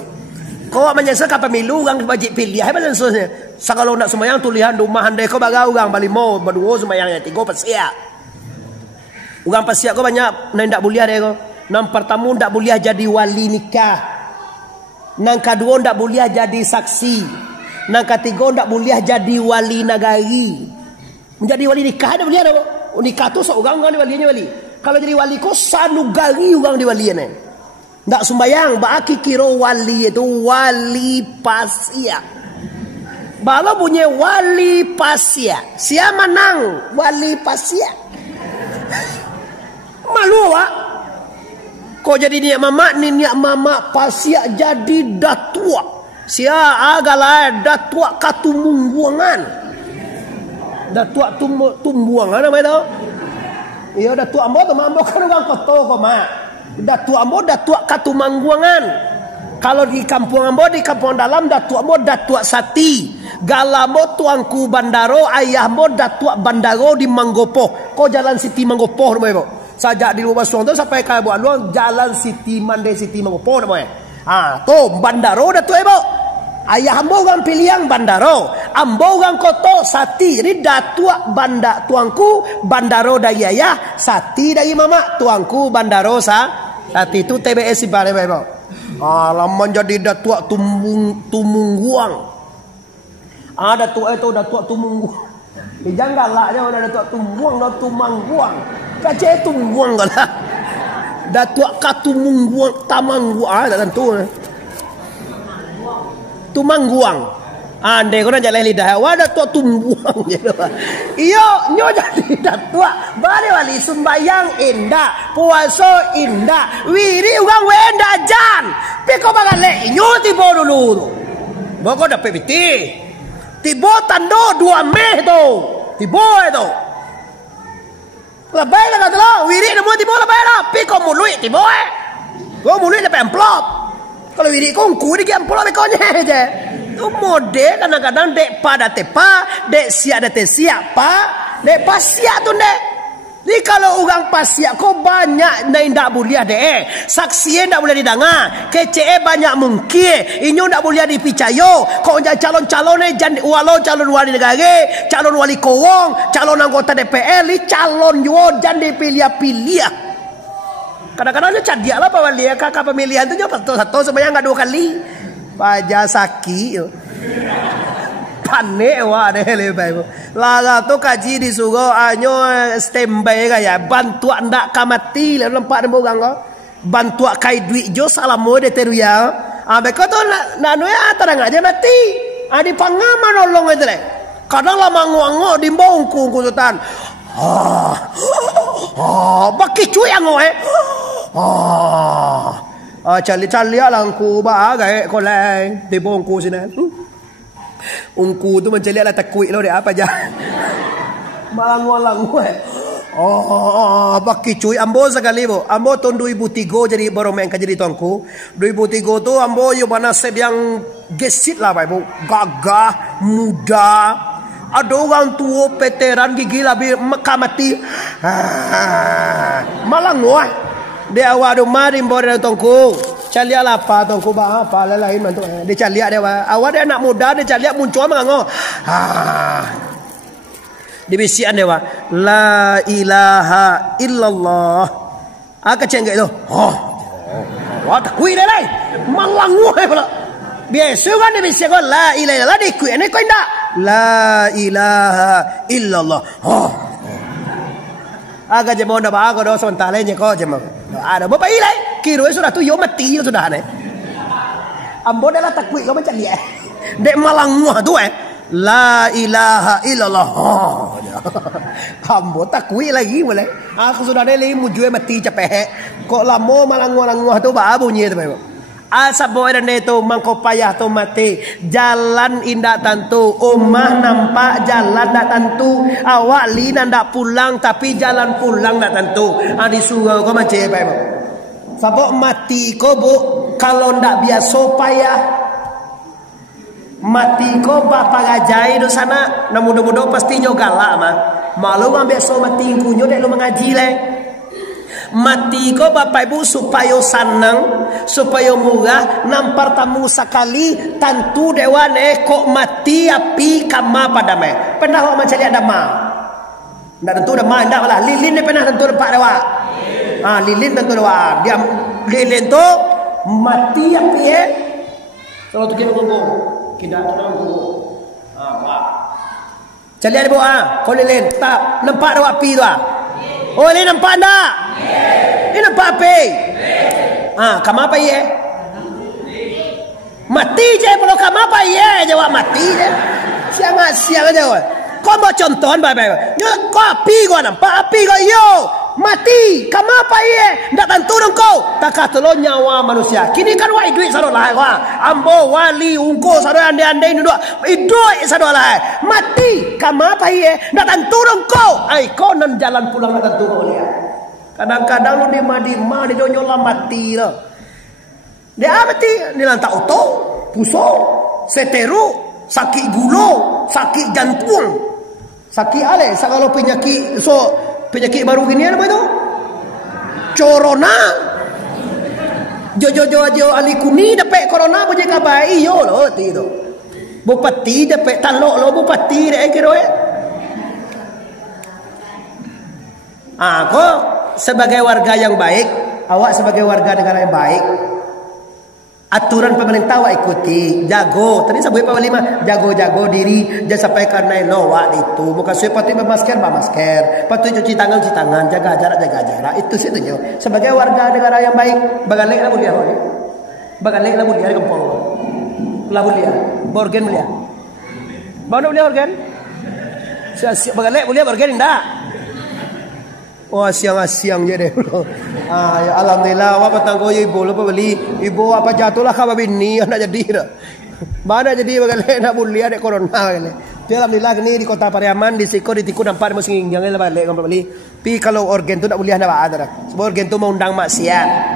Kau menyesal ke pemilu orang wajib pilih. Apa sensusnya? Kalau nak sembahyang tulihan rumah anda kau baga orang bali mau berdua sembahyangnya 3 pasiak. Orang pasiak kau banyak nak boleh ada kau. Nang pertama tak boleh jadi wali nikah. Nang kedua tak boleh jadi saksi. Nang ketiga tak boleh jadi wali nagari. Menjadi wali nikah tak boleh ada. Nikah tu seorang orang walinya wali. Kalau jadi wali kau sanugari orang di walinya. Tak sembayang baki kira wali itu wali pasiak. Bala punya wali pasiak. Siapa menang wali pasiak? Malu awak. Kau jadi niat mama pasiak jadi datua. Sia agalah datua katumungguangan. Datua tumbuangan nama itu. Iya datua ambo tu ambo kan orang koto kau mak. Datua ambo datua katumangguangan. Kalau di kampung ambo di kampung dalam datua ambo datua sati. Galamo tuangku bandaro ayah ambo datua bandaro di Manggopo. Kau jalan Siti Manggopo nama itu. Sajak di luar suang tu sampai ke buat luang jalan Siti Mande Siti Manggopo namanya. Tu bandaro dah tu ibu. Ayah ambo orang pilihan bandaro, ambo orang koto sati. Jadi datua banda tuangku bandaro dari ayah, sati dari mama, tuangku bandaro sati itu TBS si bare ibu. Lama jadi datua tumungguang. Datua itu datua tumungguang. Jangan lah dia ada datua tumungguang, datua tumangguang. Kaca itu buang lah. Datuk katumungguang tamangguang tak tentu. Tumangguang. Ande kau nak jalan lidah. Wah datuk tumbuang je. Iyo nyo jadi datuk. Bari wali sembayang indah, puasa indah, wiri orang wenda jan. Piko bagale inyo tibo dulu. Boko dapat biti. Tibo tando 2 Mei tu. Tibo itu. Lebay lah kata lo. Wiri nemu tibo lebay lah. Piko mului tibo Kau mului dapat amplop. Kalau wiri kau ngku di amplop ikonnya aja. Tu mode kadang-kadang dek pada tepa, dek siap dek siap pa, dek pas siap tu dek. Ni kalau orang pas siap kau banyak nai ndak boleh dek. Saksi ndak boleh didengar, kece banyak mungkin. Inyo ndak boleh dipicayo. Kau jadi calon-calon walau calon wali negara, calon wali kowong, calon anggota DPR, ni calon yo jangan dipilih-pilih. Kadang-kadang dia cadia lah pak wali kakak pemilihan tu nyo satu supaya nggak 2 kali. Paja saki panik wah deh lebay laga tu kaji di sugo anyo standby kaya bantu ndak kamati lempak dembo gang ko bantu kai duit jo salamo de teruya abe ko to nanu ya tarang aja mati adi pangama nolong itu le kadang lama nguango di bongku kututan baki cuy ango cali lah angku bagai kolai di bongku sini. Ungku tu mencari lah takui lo dia apa aja. Malang-malang gue. Baki cuy ambo sekali bo. Ambo tahun 2003 jadi baru main jadi tuanku. 2003 tu ambo yo nasib yang gesit lah pak bu. Gagah, muda. Ada orang tua veteran gigi lebih mati. Malang gue. Dia awak do mari mbore tongku. Calia lah apa tongku ba apa lain mantu. Dia calia dia awak dia anak muda dia calia muncul mango. Dibisian dia la ilaha illallah. Aka cenggek tu. Wah takui dia lai. Malangu pula. Biasa kan dia bisian ko la ilaha illallah dikui ni ko indak. La ilaha illallah. Aga je mau ndak aku dah sebentar lainnya kau je mau. Ada bapak ilai. Kira sudah tu yo mati sudah ne. Ambo dah takui kau macam dia. Dek malang tu La ilaha illallah. Ambo takui lagi boleh. Aku sudah ada lagi mujue mati capek. Kok lamo malang tu ba bunyi tu bapak. Asa boy dan itu mangko payah tu mati. Jalan indah tentu. Omah nampak jalan tak tentu. Awak lina ndak pulang tapi jalan pulang tak tentu. Adi suruh kau macam apa? Sabok mati kau bu kalau ndak biasa payah. Mati kau bapa gajai di sana. Namun mudah-mudahan pastinya galak mah. Malu ambil so mati kunyo dek lu mengaji leh. Mati ko bapak ibu supaya senang, supaya murah, nampar tamu sekali, tentu dewan kok mati api kama pada me. Pernah awak mencari ada ma? Ndak tentu ada ma, ndak lah. Lilin ni pernah tentu dapat dewa. Lilin tentu dewa. Dia lilin tu mati api Kalau tu kita ngomong, kita tenang ngomong. Pak. Cari ada bawa. Kau lilin, tak nampak dewa api tu Oh ini nampak tak? Ini nampak apa? Kamu apa ye? Mati je kalau kamu apa ye? Jawab mati je. Siang aja. Kau mau contohan baik-baik. Kau api kau nampak api kau yo. Mati. Kamu apa ye? Ndak tentu dong kau. Tak kata lo nyawa manusia. Kini kan wai duit sado lah kau. Ambo wali ungko sado ande-ande ini dua. Duit sado lah. Mati. Kamu apa ye? Ndak tentu dong kau. Kau nan jalan pulang ndak tentu kau lihat. Kadang-kadang lu di madi di donyola mati lah. Dia mati ni lantak oto, puso, seteru, sakit gulo, sakit jantung. Sakit ale, kalau penyakit penyakit baru gini apa itu? Corona. Jo ali kuni dapat corona boleh kabai yo lo ti tu. Bupati dapat talok lo bupati dek kira kau sebagai warga yang baik, awak sebagai warga negara yang baik, aturan pemerintah awak ikuti, jago. Tadi saya buat lima, jago diri, jangan sampai karena lowak itu. Bukan saya patut bermasker, patut cuci tangan, jaga jarak. Itu sih tu. Sebagai warga negara yang baik, bagalek lah mulia, bagalek lah mulia di kampung, lah mulia, borgen mulia, mana mulia borgen? Bagalek mulia borgen indah. Oh siang-siang je deh. Ya alhamdulillah wa patangko ibu lupa beli. Ibu apa jatuhlah ka bini nak jadi dah. Mana jadi bagale nak bulli ada corona bagale. Dia alhamdulillah ni di Kota Pariaman di Siko di Tiku nampak di musim jangan balik kan beli. Pi kalau organ tu nak boleh ada ada. Sebab organ tu mengundang maksiat.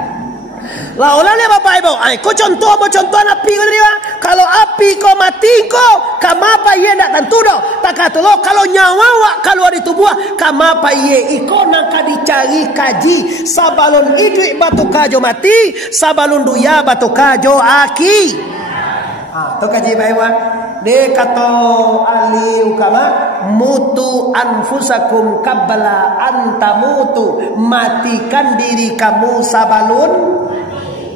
Lah ulah ni Bapak Ibu. Ai ko contoh api ko dia. Kalau api ko mati ko, kamapa ye nak tentu do. Tak kata lo kalau nyawa wak keluar di tubuh, kamapa ye iko nak dicari kaji. Sabalun hidup batu kajo mati, sabalun duya batu kajo aki. Tu kaji baik de kata ahli ukama mutu anfusakum qabla antamutu, matikan diri kamu sabalun.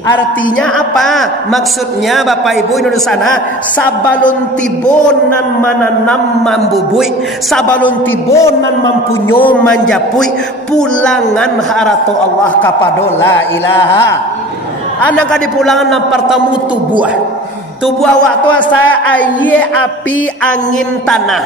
Artinya apa? Maksudnya Bapak Ibu Indonesia sana sabalun tibonan mananam mambubui, sabalun tibonan mampunyo manjapui pulangan harato Allah kapado la ilaha. Anak kadi pulangan nam pertemu tubuh waktu saya aye api angin tanah.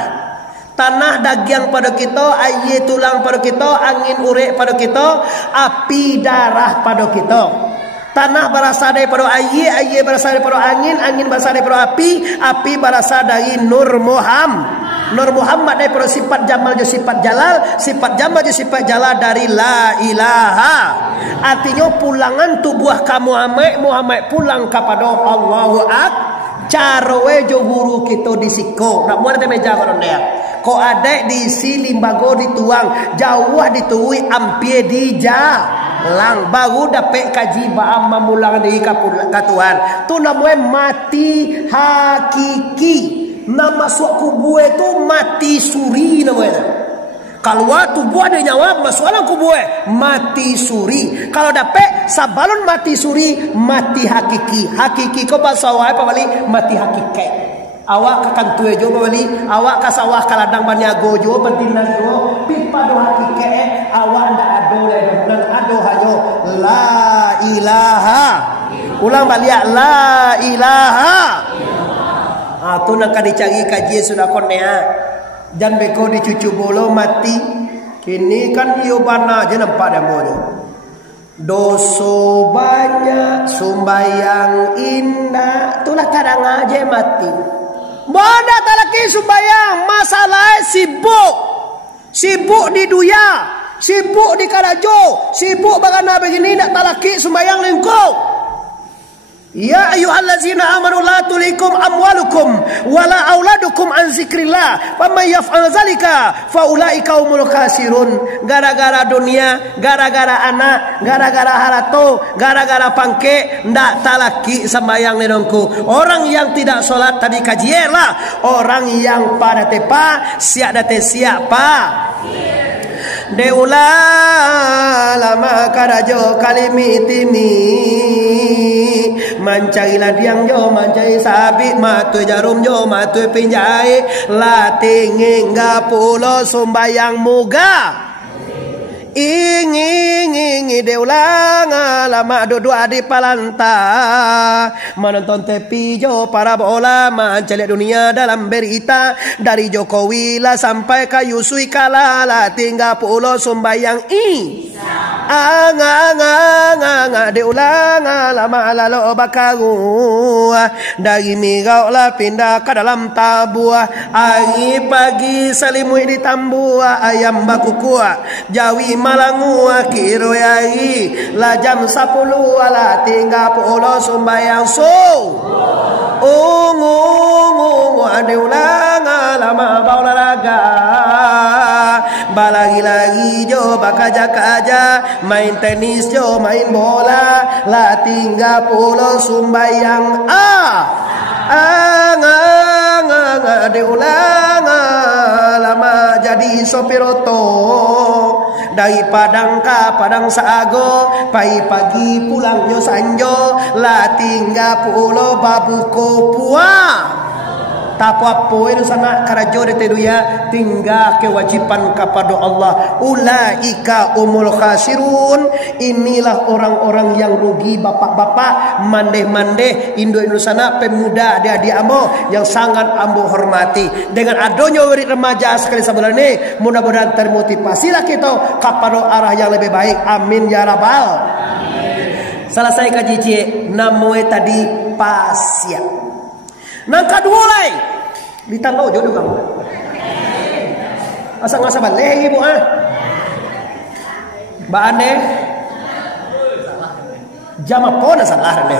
Tanah daging pada kita, aye tulang pada kita, angin urek pada kita, api darah pada kita. Tanah berasal daripada aye berasal daripada angin, angin berasal daripada api berasal dari Nur Muhammad daripada sifat jamal je sifat jalal, sifat jamal je sifat jalal dari la ilaha. Artinya pulangan tubuh kamu Muhammad pulang kepada Allahu Akbar. Carowe jo guru kita di Siko. Nak buat meja konon dia. Ko adek di si limbago dituang, jauh ditui ampie di lang baru dapat kaji baam memulang dari katuan. Tu namanya mati hakiki. Nama masuk kubur itu mati suri namanya. Kalau tubuh ada nyawa masuk alam kubur mati suri. Kalau dapat sabalun mati suri mati hakiki. Hakiki ko bahasa apa bali mati hakiki. Awak akan tuwe jo bali, awak ka sawah kaladang banyago jo berdinas jo pipa do hakiki awak ndak ado le dan ado hajo la ilaha. Ulang balik la ilaha. Tu nak dicari kaji sudah konea. Jan beko dicucu bolo mati. Kini kan iobana aja nampak dia mau. Doso banyak sumbayang indah. Itulah kadang aja mati. Boda tak lagi sumbayang. Masalah sibuk di duya, sibuk di karajo, sibuk bagana begini nak tak lagi sumbayang lengkau. Ya ayyuhallazina amanu la tulikum amwalukum wala auladukum an zikrillah faman yaf'al zalika faulaika humul khasirun. Gara-gara dunia, gara-gara anak, gara-gara harato, gara-gara pangke ndak talaki sembayang nenongku. Orang yang tidak solat tadi kajilah, orang yang pada tepa siap date siapa deula lama karajo kalimitimi mancai ladiang jo mancai sabit matui jarum jo matui pinjai lating pulo sumbayang muga ingi deulang lama dua di palanta menonton TV jo para bola mancai dunia dalam berita dari Jokowi lah sampai ke Yusui Kalala tinggal pulo sumbayang deulang lama lalo bakaru dari migau lah pindah ke dalam tabuah hari pagi salimui di tambua ayam baku kuah jawi malangu kiro yai la jam 10 ala tinggal pulo sumbayang ungu ada ulang lama bawa laga balagi-lagi jo bakaja-kaja main tenis jo main bola la tinggal pulo sumbayang ada ulang lama jadi sopir oto dari Padang ke Padang Sago pagi pulangnya sanjo la tinggal pulo babu kopua Tak apa-apa itu sana karajo de teduya tinggal kewajiban kepada Allah. Ulaika umul khasirun. Inilah orang-orang yang rugi, bapak-bapak, mandeh-mandeh, Indo sana, pemuda, adik-adik ambo yang sangat ambo hormati. Dengan adanya wirid remaja sekali sebulan ini, mudah-mudahan termotivasilah kita kepada arah yang lebih baik. Amin ya rabbal. Selesai kaji cie, namanya tadi pasya. Nang kedua lagi, ditalo jodoh kamu. Asa ngasa balik ibu ah. Mbak Ane, jam apa na salah ane?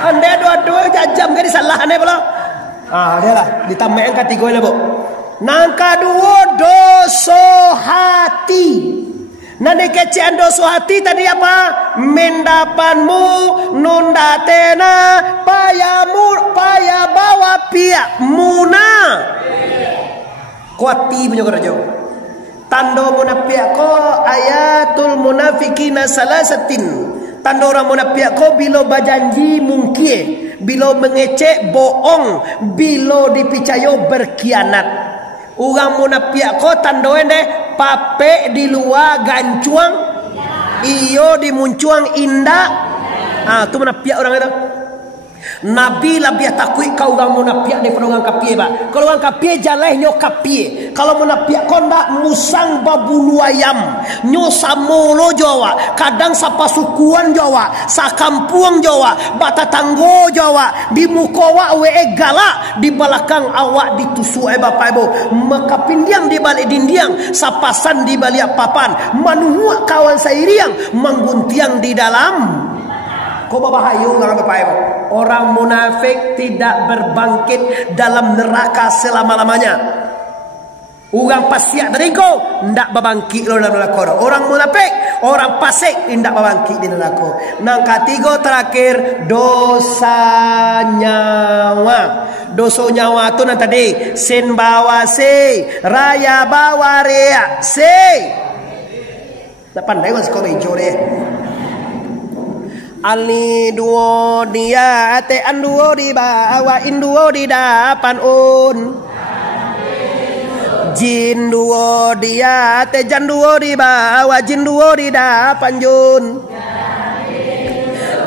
Ane dua-dua jam kan salah ane belum? Ah, dia lah ditambahin kategori lah bu. Nang kedua dosa hati. Nane kecian dosa hati tadi apa? Mendapanmu nunda tena paya bawa pia muna. Kuati punya kerja. Tando munafiq ko ayatul munafikina salasatin. Tanda orang munafiq ko bila berjanji mungkin, bila mengecek bohong, bila dipercaya berkhianat. Orang munafiq ko tanda ende pape di luar gancuang, iyo di muncuang indah. Ah, tu munafiq orang itu. Nabi lebih takut kau orang munafiq daripada orang kafir ba. Kalau orang kafir jalehnya kafir. Kalau munafiq kau ndak musang babulu ayam, nyo samolo Jawa, kadang sapa sukuan Jawa, sakampuang Jawa, bata tanggo Jawa, di muka awak we galak, di belakang awak ditusuk bapak ibu. Maka pindiang di balik dindiang, sapasan di balik papan, manuhua kawan sairiang, mengguntiang di dalam. Kau bahayu orang bapak ibu. Orang munafik tidak berbangkit dalam neraka selama-lamanya. Orang pasiak dari kau tidak berbangkit dalam neraka. Orang munafik, orang pasik tidak berbangkit di neraka. Nang ketiga terakhir dosa nyawa. Dosa nyawa tu nanti tadi sin bawa se, raya bawa rea se. Tak pandai kan sekolah hijau deh. Ali duo dia te an duo di bawah in duo di depan un. Jin duo dia te jan duo di bawah jin duo di depan jun.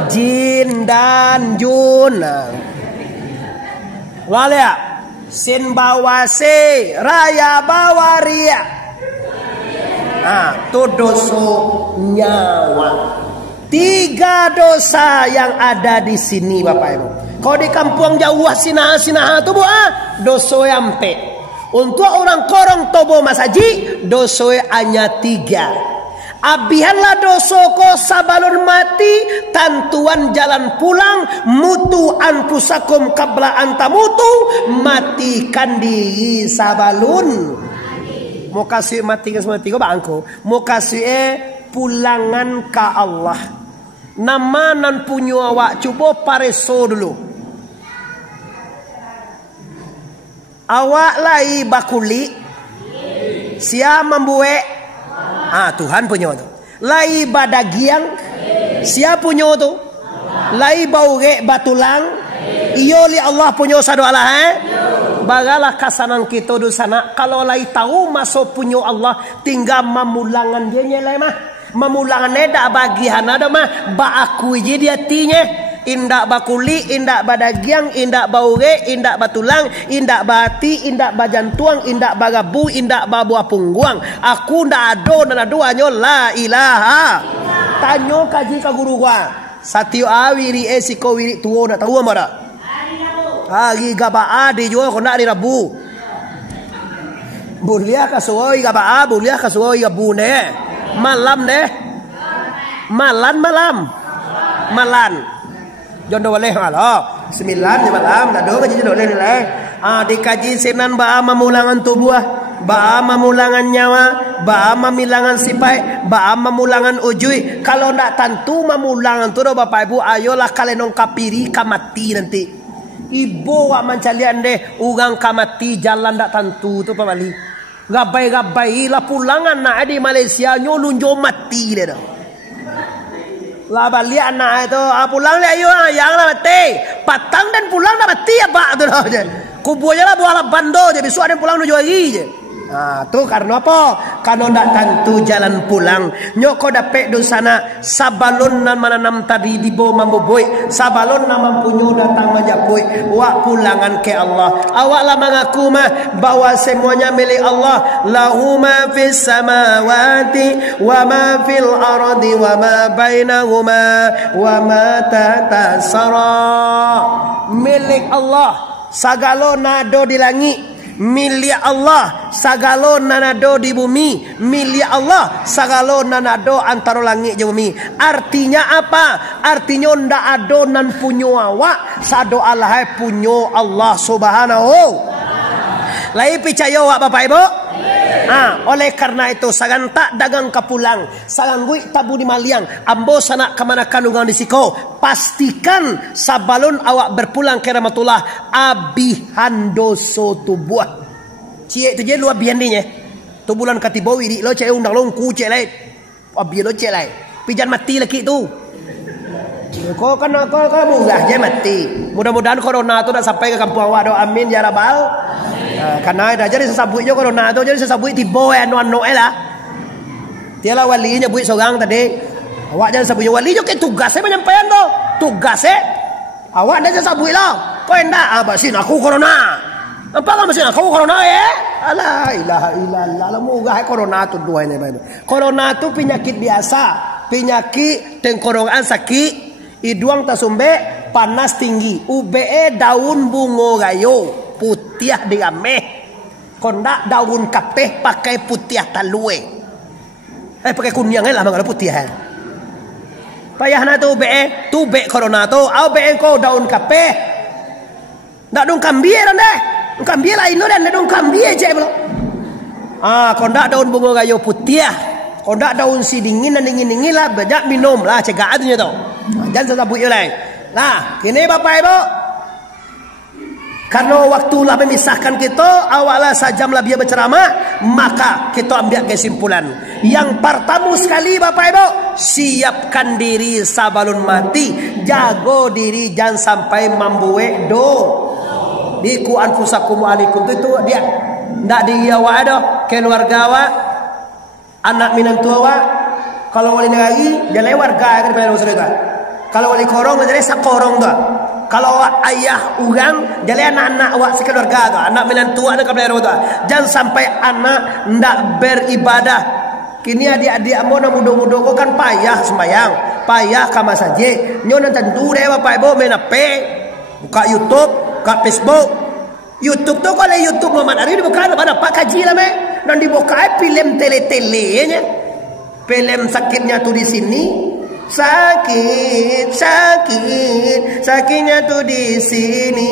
Jin dan jun. Walia sin bawa se raya bawa ria. Ah, tu dosa nyawa. 3 dosa yang ada di sini bapak ibu. Kalau di kampung jauh sinah tu bu dosa yang pe. Untuk orang korong tobo masaji dosa hanya 3. Abihanlah dosa ko sabalun mati, tantuan jalan pulang, mutu anfusakum qabla antamutu, matikan diri sabalun. Mau kasih mati ko bangko. Mau kasih pulangan ke Allah. Nama nan punya awak cuba pareso dulu. Awak lai bakuli. Sia membuat. Ah, Tuhan punya tu. Lai badagiang. Sia punya tu. Lai bauge batulang. Iyo li Allah punya sadu Allah Bagalah kasanan kita di sana. Kalau lai tahu masuk punya Allah, tinggal memulangan dia nyelai mah. Memulangan eda bagian ada mah ba aku je dia tinya indak bakuli indak badagiang indak bauge indak batulang indak bati indak bajantuang indak bagabu indak babuah pungguang aku ndak ado dan aduanyo la ilaha tanyo kaji ka guru gua satio awiri esiko wiri tuo na tahu mara agi gaba ade jo ko na di rabu bulia kasuoi gaba bulia kasuoi gabune malam deh malam jondo boleh halo 9 malam dah do kaji jondo boleh dikaji senan ba memulangan tubuh ba memulangan nyawa ba memilangan sipai ba memulangan ujui kalau ndak tentu memulangan tu do bapak ibu ayolah kalian kapiri kamati nanti ibu wa mencalian deh ugang kamati jalan ndak tentu tu pabali gabai lah pulangan nak di Malaysia nyolunjo mati dia dah. Lah balik anak itu pulang dia ayo yang lah mati. Patang dan pulang dah mati apa tu dah. Kubunya lah buah bando je, besok ada pulang nuju lagi je. Nah, tu karena apa? Karena ndak tentu jalan pulang. Nyoko dapet do sana sabalon nan mananam tadi di bawah mamboboi. Sabalon nan mampunyo datang majapoi. Wa pulangan ke Allah. Awak lah mengaku mah bahwa semuanya milik Allah. Lahu ma fis samawati wa ma fil ardi wa ma bainahuma wa ma tatasara. Milik Allah sagalo nado di langit. Milik Allah sagalo nanado di bumi. Milik Allah sagalo nanado antara langit dan bumi. Artinya apa? Artinya ndak ado nan punyo awak, sado Allah punyo Allah Subhanahu. Lai percaya awak Bapak Ibu? Oleh karena itu sagan tak dagang kapulang, sagan gui tabu di maliang, ambo sanak kemana kandungan di siko. Pastikan sabalun awak berpulang ke rahmatullah abihan doso tubuh. Cie tu je luar biandinya. Tu bulan katibawi di lo cek undang longku cek lain. Abi lo cek lain. Pijan mati lagi tu. Kau kan munggah je mati. Mudah-mudahan corona tu dah sampai ke kampung awak do. Amin ya rabbal. Karena dah jadi sesabuinya corona tu jadi sesabui tibo anu lah. Dia lah walinya buat seorang tadi. Awak jangan sabuinya wali jo ke tugasnya penyampaian tu. Tugasnya awak dah sesabui lah. Kau hendak apa sih aku corona. Apa kamu mesin aku corona ya? Alah ilaha illallah. Lamunggah corona tu dua ini. Corona tu penyakit biasa. Penyakit tengkorongan sakit, hidung tasumbe, panas tinggi. UBE daun bungo gayo, putih digameh. Kondak daun kapeh pakai putih talue. Pakai kunyang lah mangala putih. Payah na tu UBE, tu be corona tu. Au be ko daun kapeh. Ndak dong kambie deh. Kambie lain lo dan dong kambie je belum. Kondak daun bungo gayo putih. Kondak daun si dingin dan dingin lah banyak minum lah cegah aja tu. Jangan sesabut je lain. Nah, ini Bapak Ibu. Karena waktu lah memisahkan kita, awalnya sajam lah biar berceramah, maka kita ambil kesimpulan. Yang pertama sekali Bapak Ibu, siapkan diri sabalun mati, jago diri jangan sampai membuat do. Di ku anfusakum alaikum itu dia ndak dia awak ada keluarga awak, anak minantu awak, kalau wali negari jalan warga kan pada usaha itu. Kalau wali korong jalan sakorong tu. Kalau ayah urang jalan anak-anak awak sekeluarga tu, anak menantu ada ke daerah tu. Jangan sampai anak ndak beribadah. Kini adik-adik ambo nak muda-muda kau kan payah sembayang, payah kama saja. Nyo nan tentu deh Bapak Ibu main HP, buka YouTube, buka Facebook. YouTube tu kalau YouTube Muhammad Ari dibuka ada pak kaji lah meh. Dan dibuka film tele-telenya. Film sakitnya tu di sini. Sakitnya tuh di sini.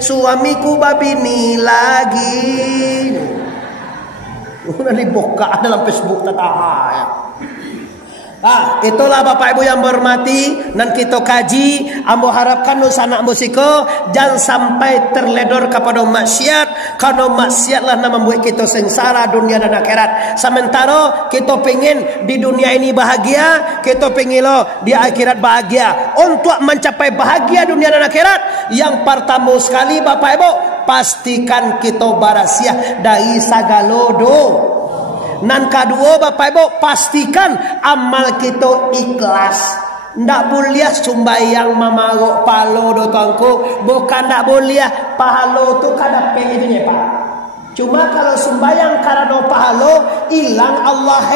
Suamiku babini lagi. Udah dibuka dalam Facebook ya. Itulah Bapak Ibu yang berhormati dan kita kaji. Ambo harapkan nusana ambo siko jangan sampai terledor kepada maksiat. Karena maksiatlah yang membuat kita sengsara dunia dan akhirat. Sementara kita pengen di dunia ini bahagia, kita pengen di akhirat bahagia. Untuk mencapai bahagia dunia dan akhirat, yang pertama sekali Bapak Ibu, pastikan kita barasia dari sagalodo. Nan kedua Bapak Ibu, pastikan amal kita ikhlas. Ndak boleh sumbayang mamarok palo do tangku. Bukan ndak boleh pahalo tu kada pengennya Pak. Cuma kalau sumbayang karena pahalo hilang Allah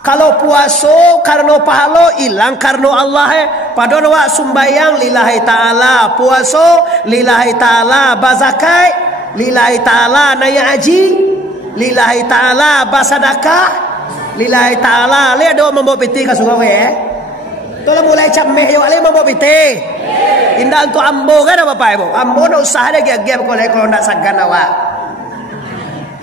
Kalau puasa karena pahalo hilang karena Allah Padahal wak sumbayang lillahi ta'ala, puasa lillahi ta'ala, bazakai lillahi ta'ala, naya haji lillahi ta'ala, basadakah lillahi ta'ala. Lihat doa membawa piti ke surau Tolong mulai cameh yo ale membawa piti. Indah untuk ambo kan Bapak Ibu. Ambo nak usaha dia giap-giap kalau nak sagan awak.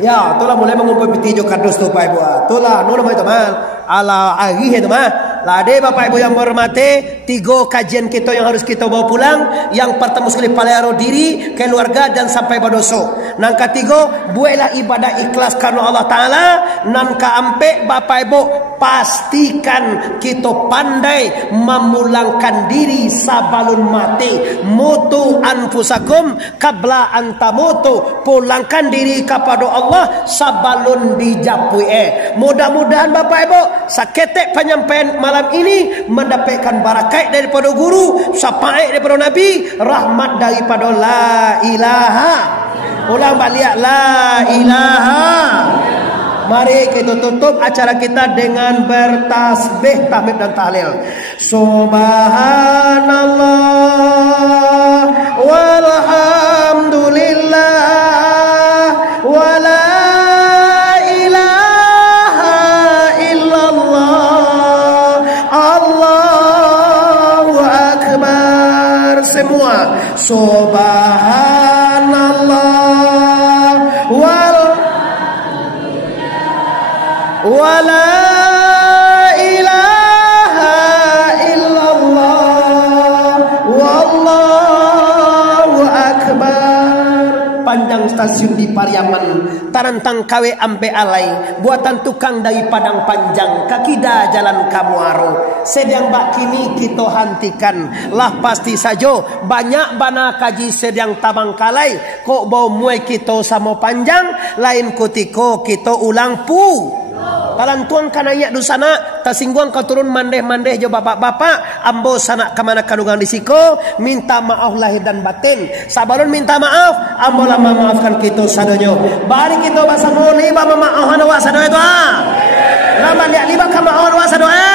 Ya, tolong mulai mengumpul piti jo kardus tu Bapak Ibu. Tolong nula mai teman. Ala agi he teman. Lade Bapak Ibu yang berhormati, 3 kajian kita yang harus kita bawa pulang. Yang pertama sekali pelihara diri, keluarga dan sampai berdosa. Nang ketiga, buatlah ibadah ikhlas karena Allah Taala. Nang keempat, Bapak Ibu pastikan kita pandai memulangkan diri sabalun mati. Mutu anfusakum qabla antamutu. Pulangkan diri kepada Allah sabalun dijapui. Mudah-mudahan Bapak Ibu saketek penyampaian malam ini mendapatkan barakat daripada guru, syafaat daripada Nabi, rahmat daripada la ilaha. Ulang balik la ilaha. Mari kita tutup acara kita dengan bertasbih, tahmid dan tahlil. Subhanallah walhamdulillah wala ilaha illallah Allahu akbar. Semua subhanallah wala ilaha illallah wallahu akbar. Panjang stasiun di Pariaman, tarantang kawe ampe alai, buatan tukang dari Padang Panjang, kakida jalan Kamuaro. Sedang bak kini kita hentikan, lah pasti saja banyak bana kaji sedang tabang kalai. Kok bau muai kita sama panjang, lain kutiko kita ulang pu. Talantuang kanayak dusana tasingguang kau turun mandeh-mandeh jo bapak-bapak ambo sanak kemana kandungan disiko, minta maaf lahir dan batin. Sabalun minta maaf, ambo lama maafkan kita sadonyo. Bari kita bahasa moni bama maaf wa sadoe doa. Lama liak liba kama wa sadoe.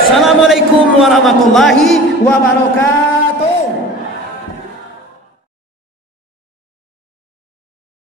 Assalamualaikum warahmatullahi wabarakatuh.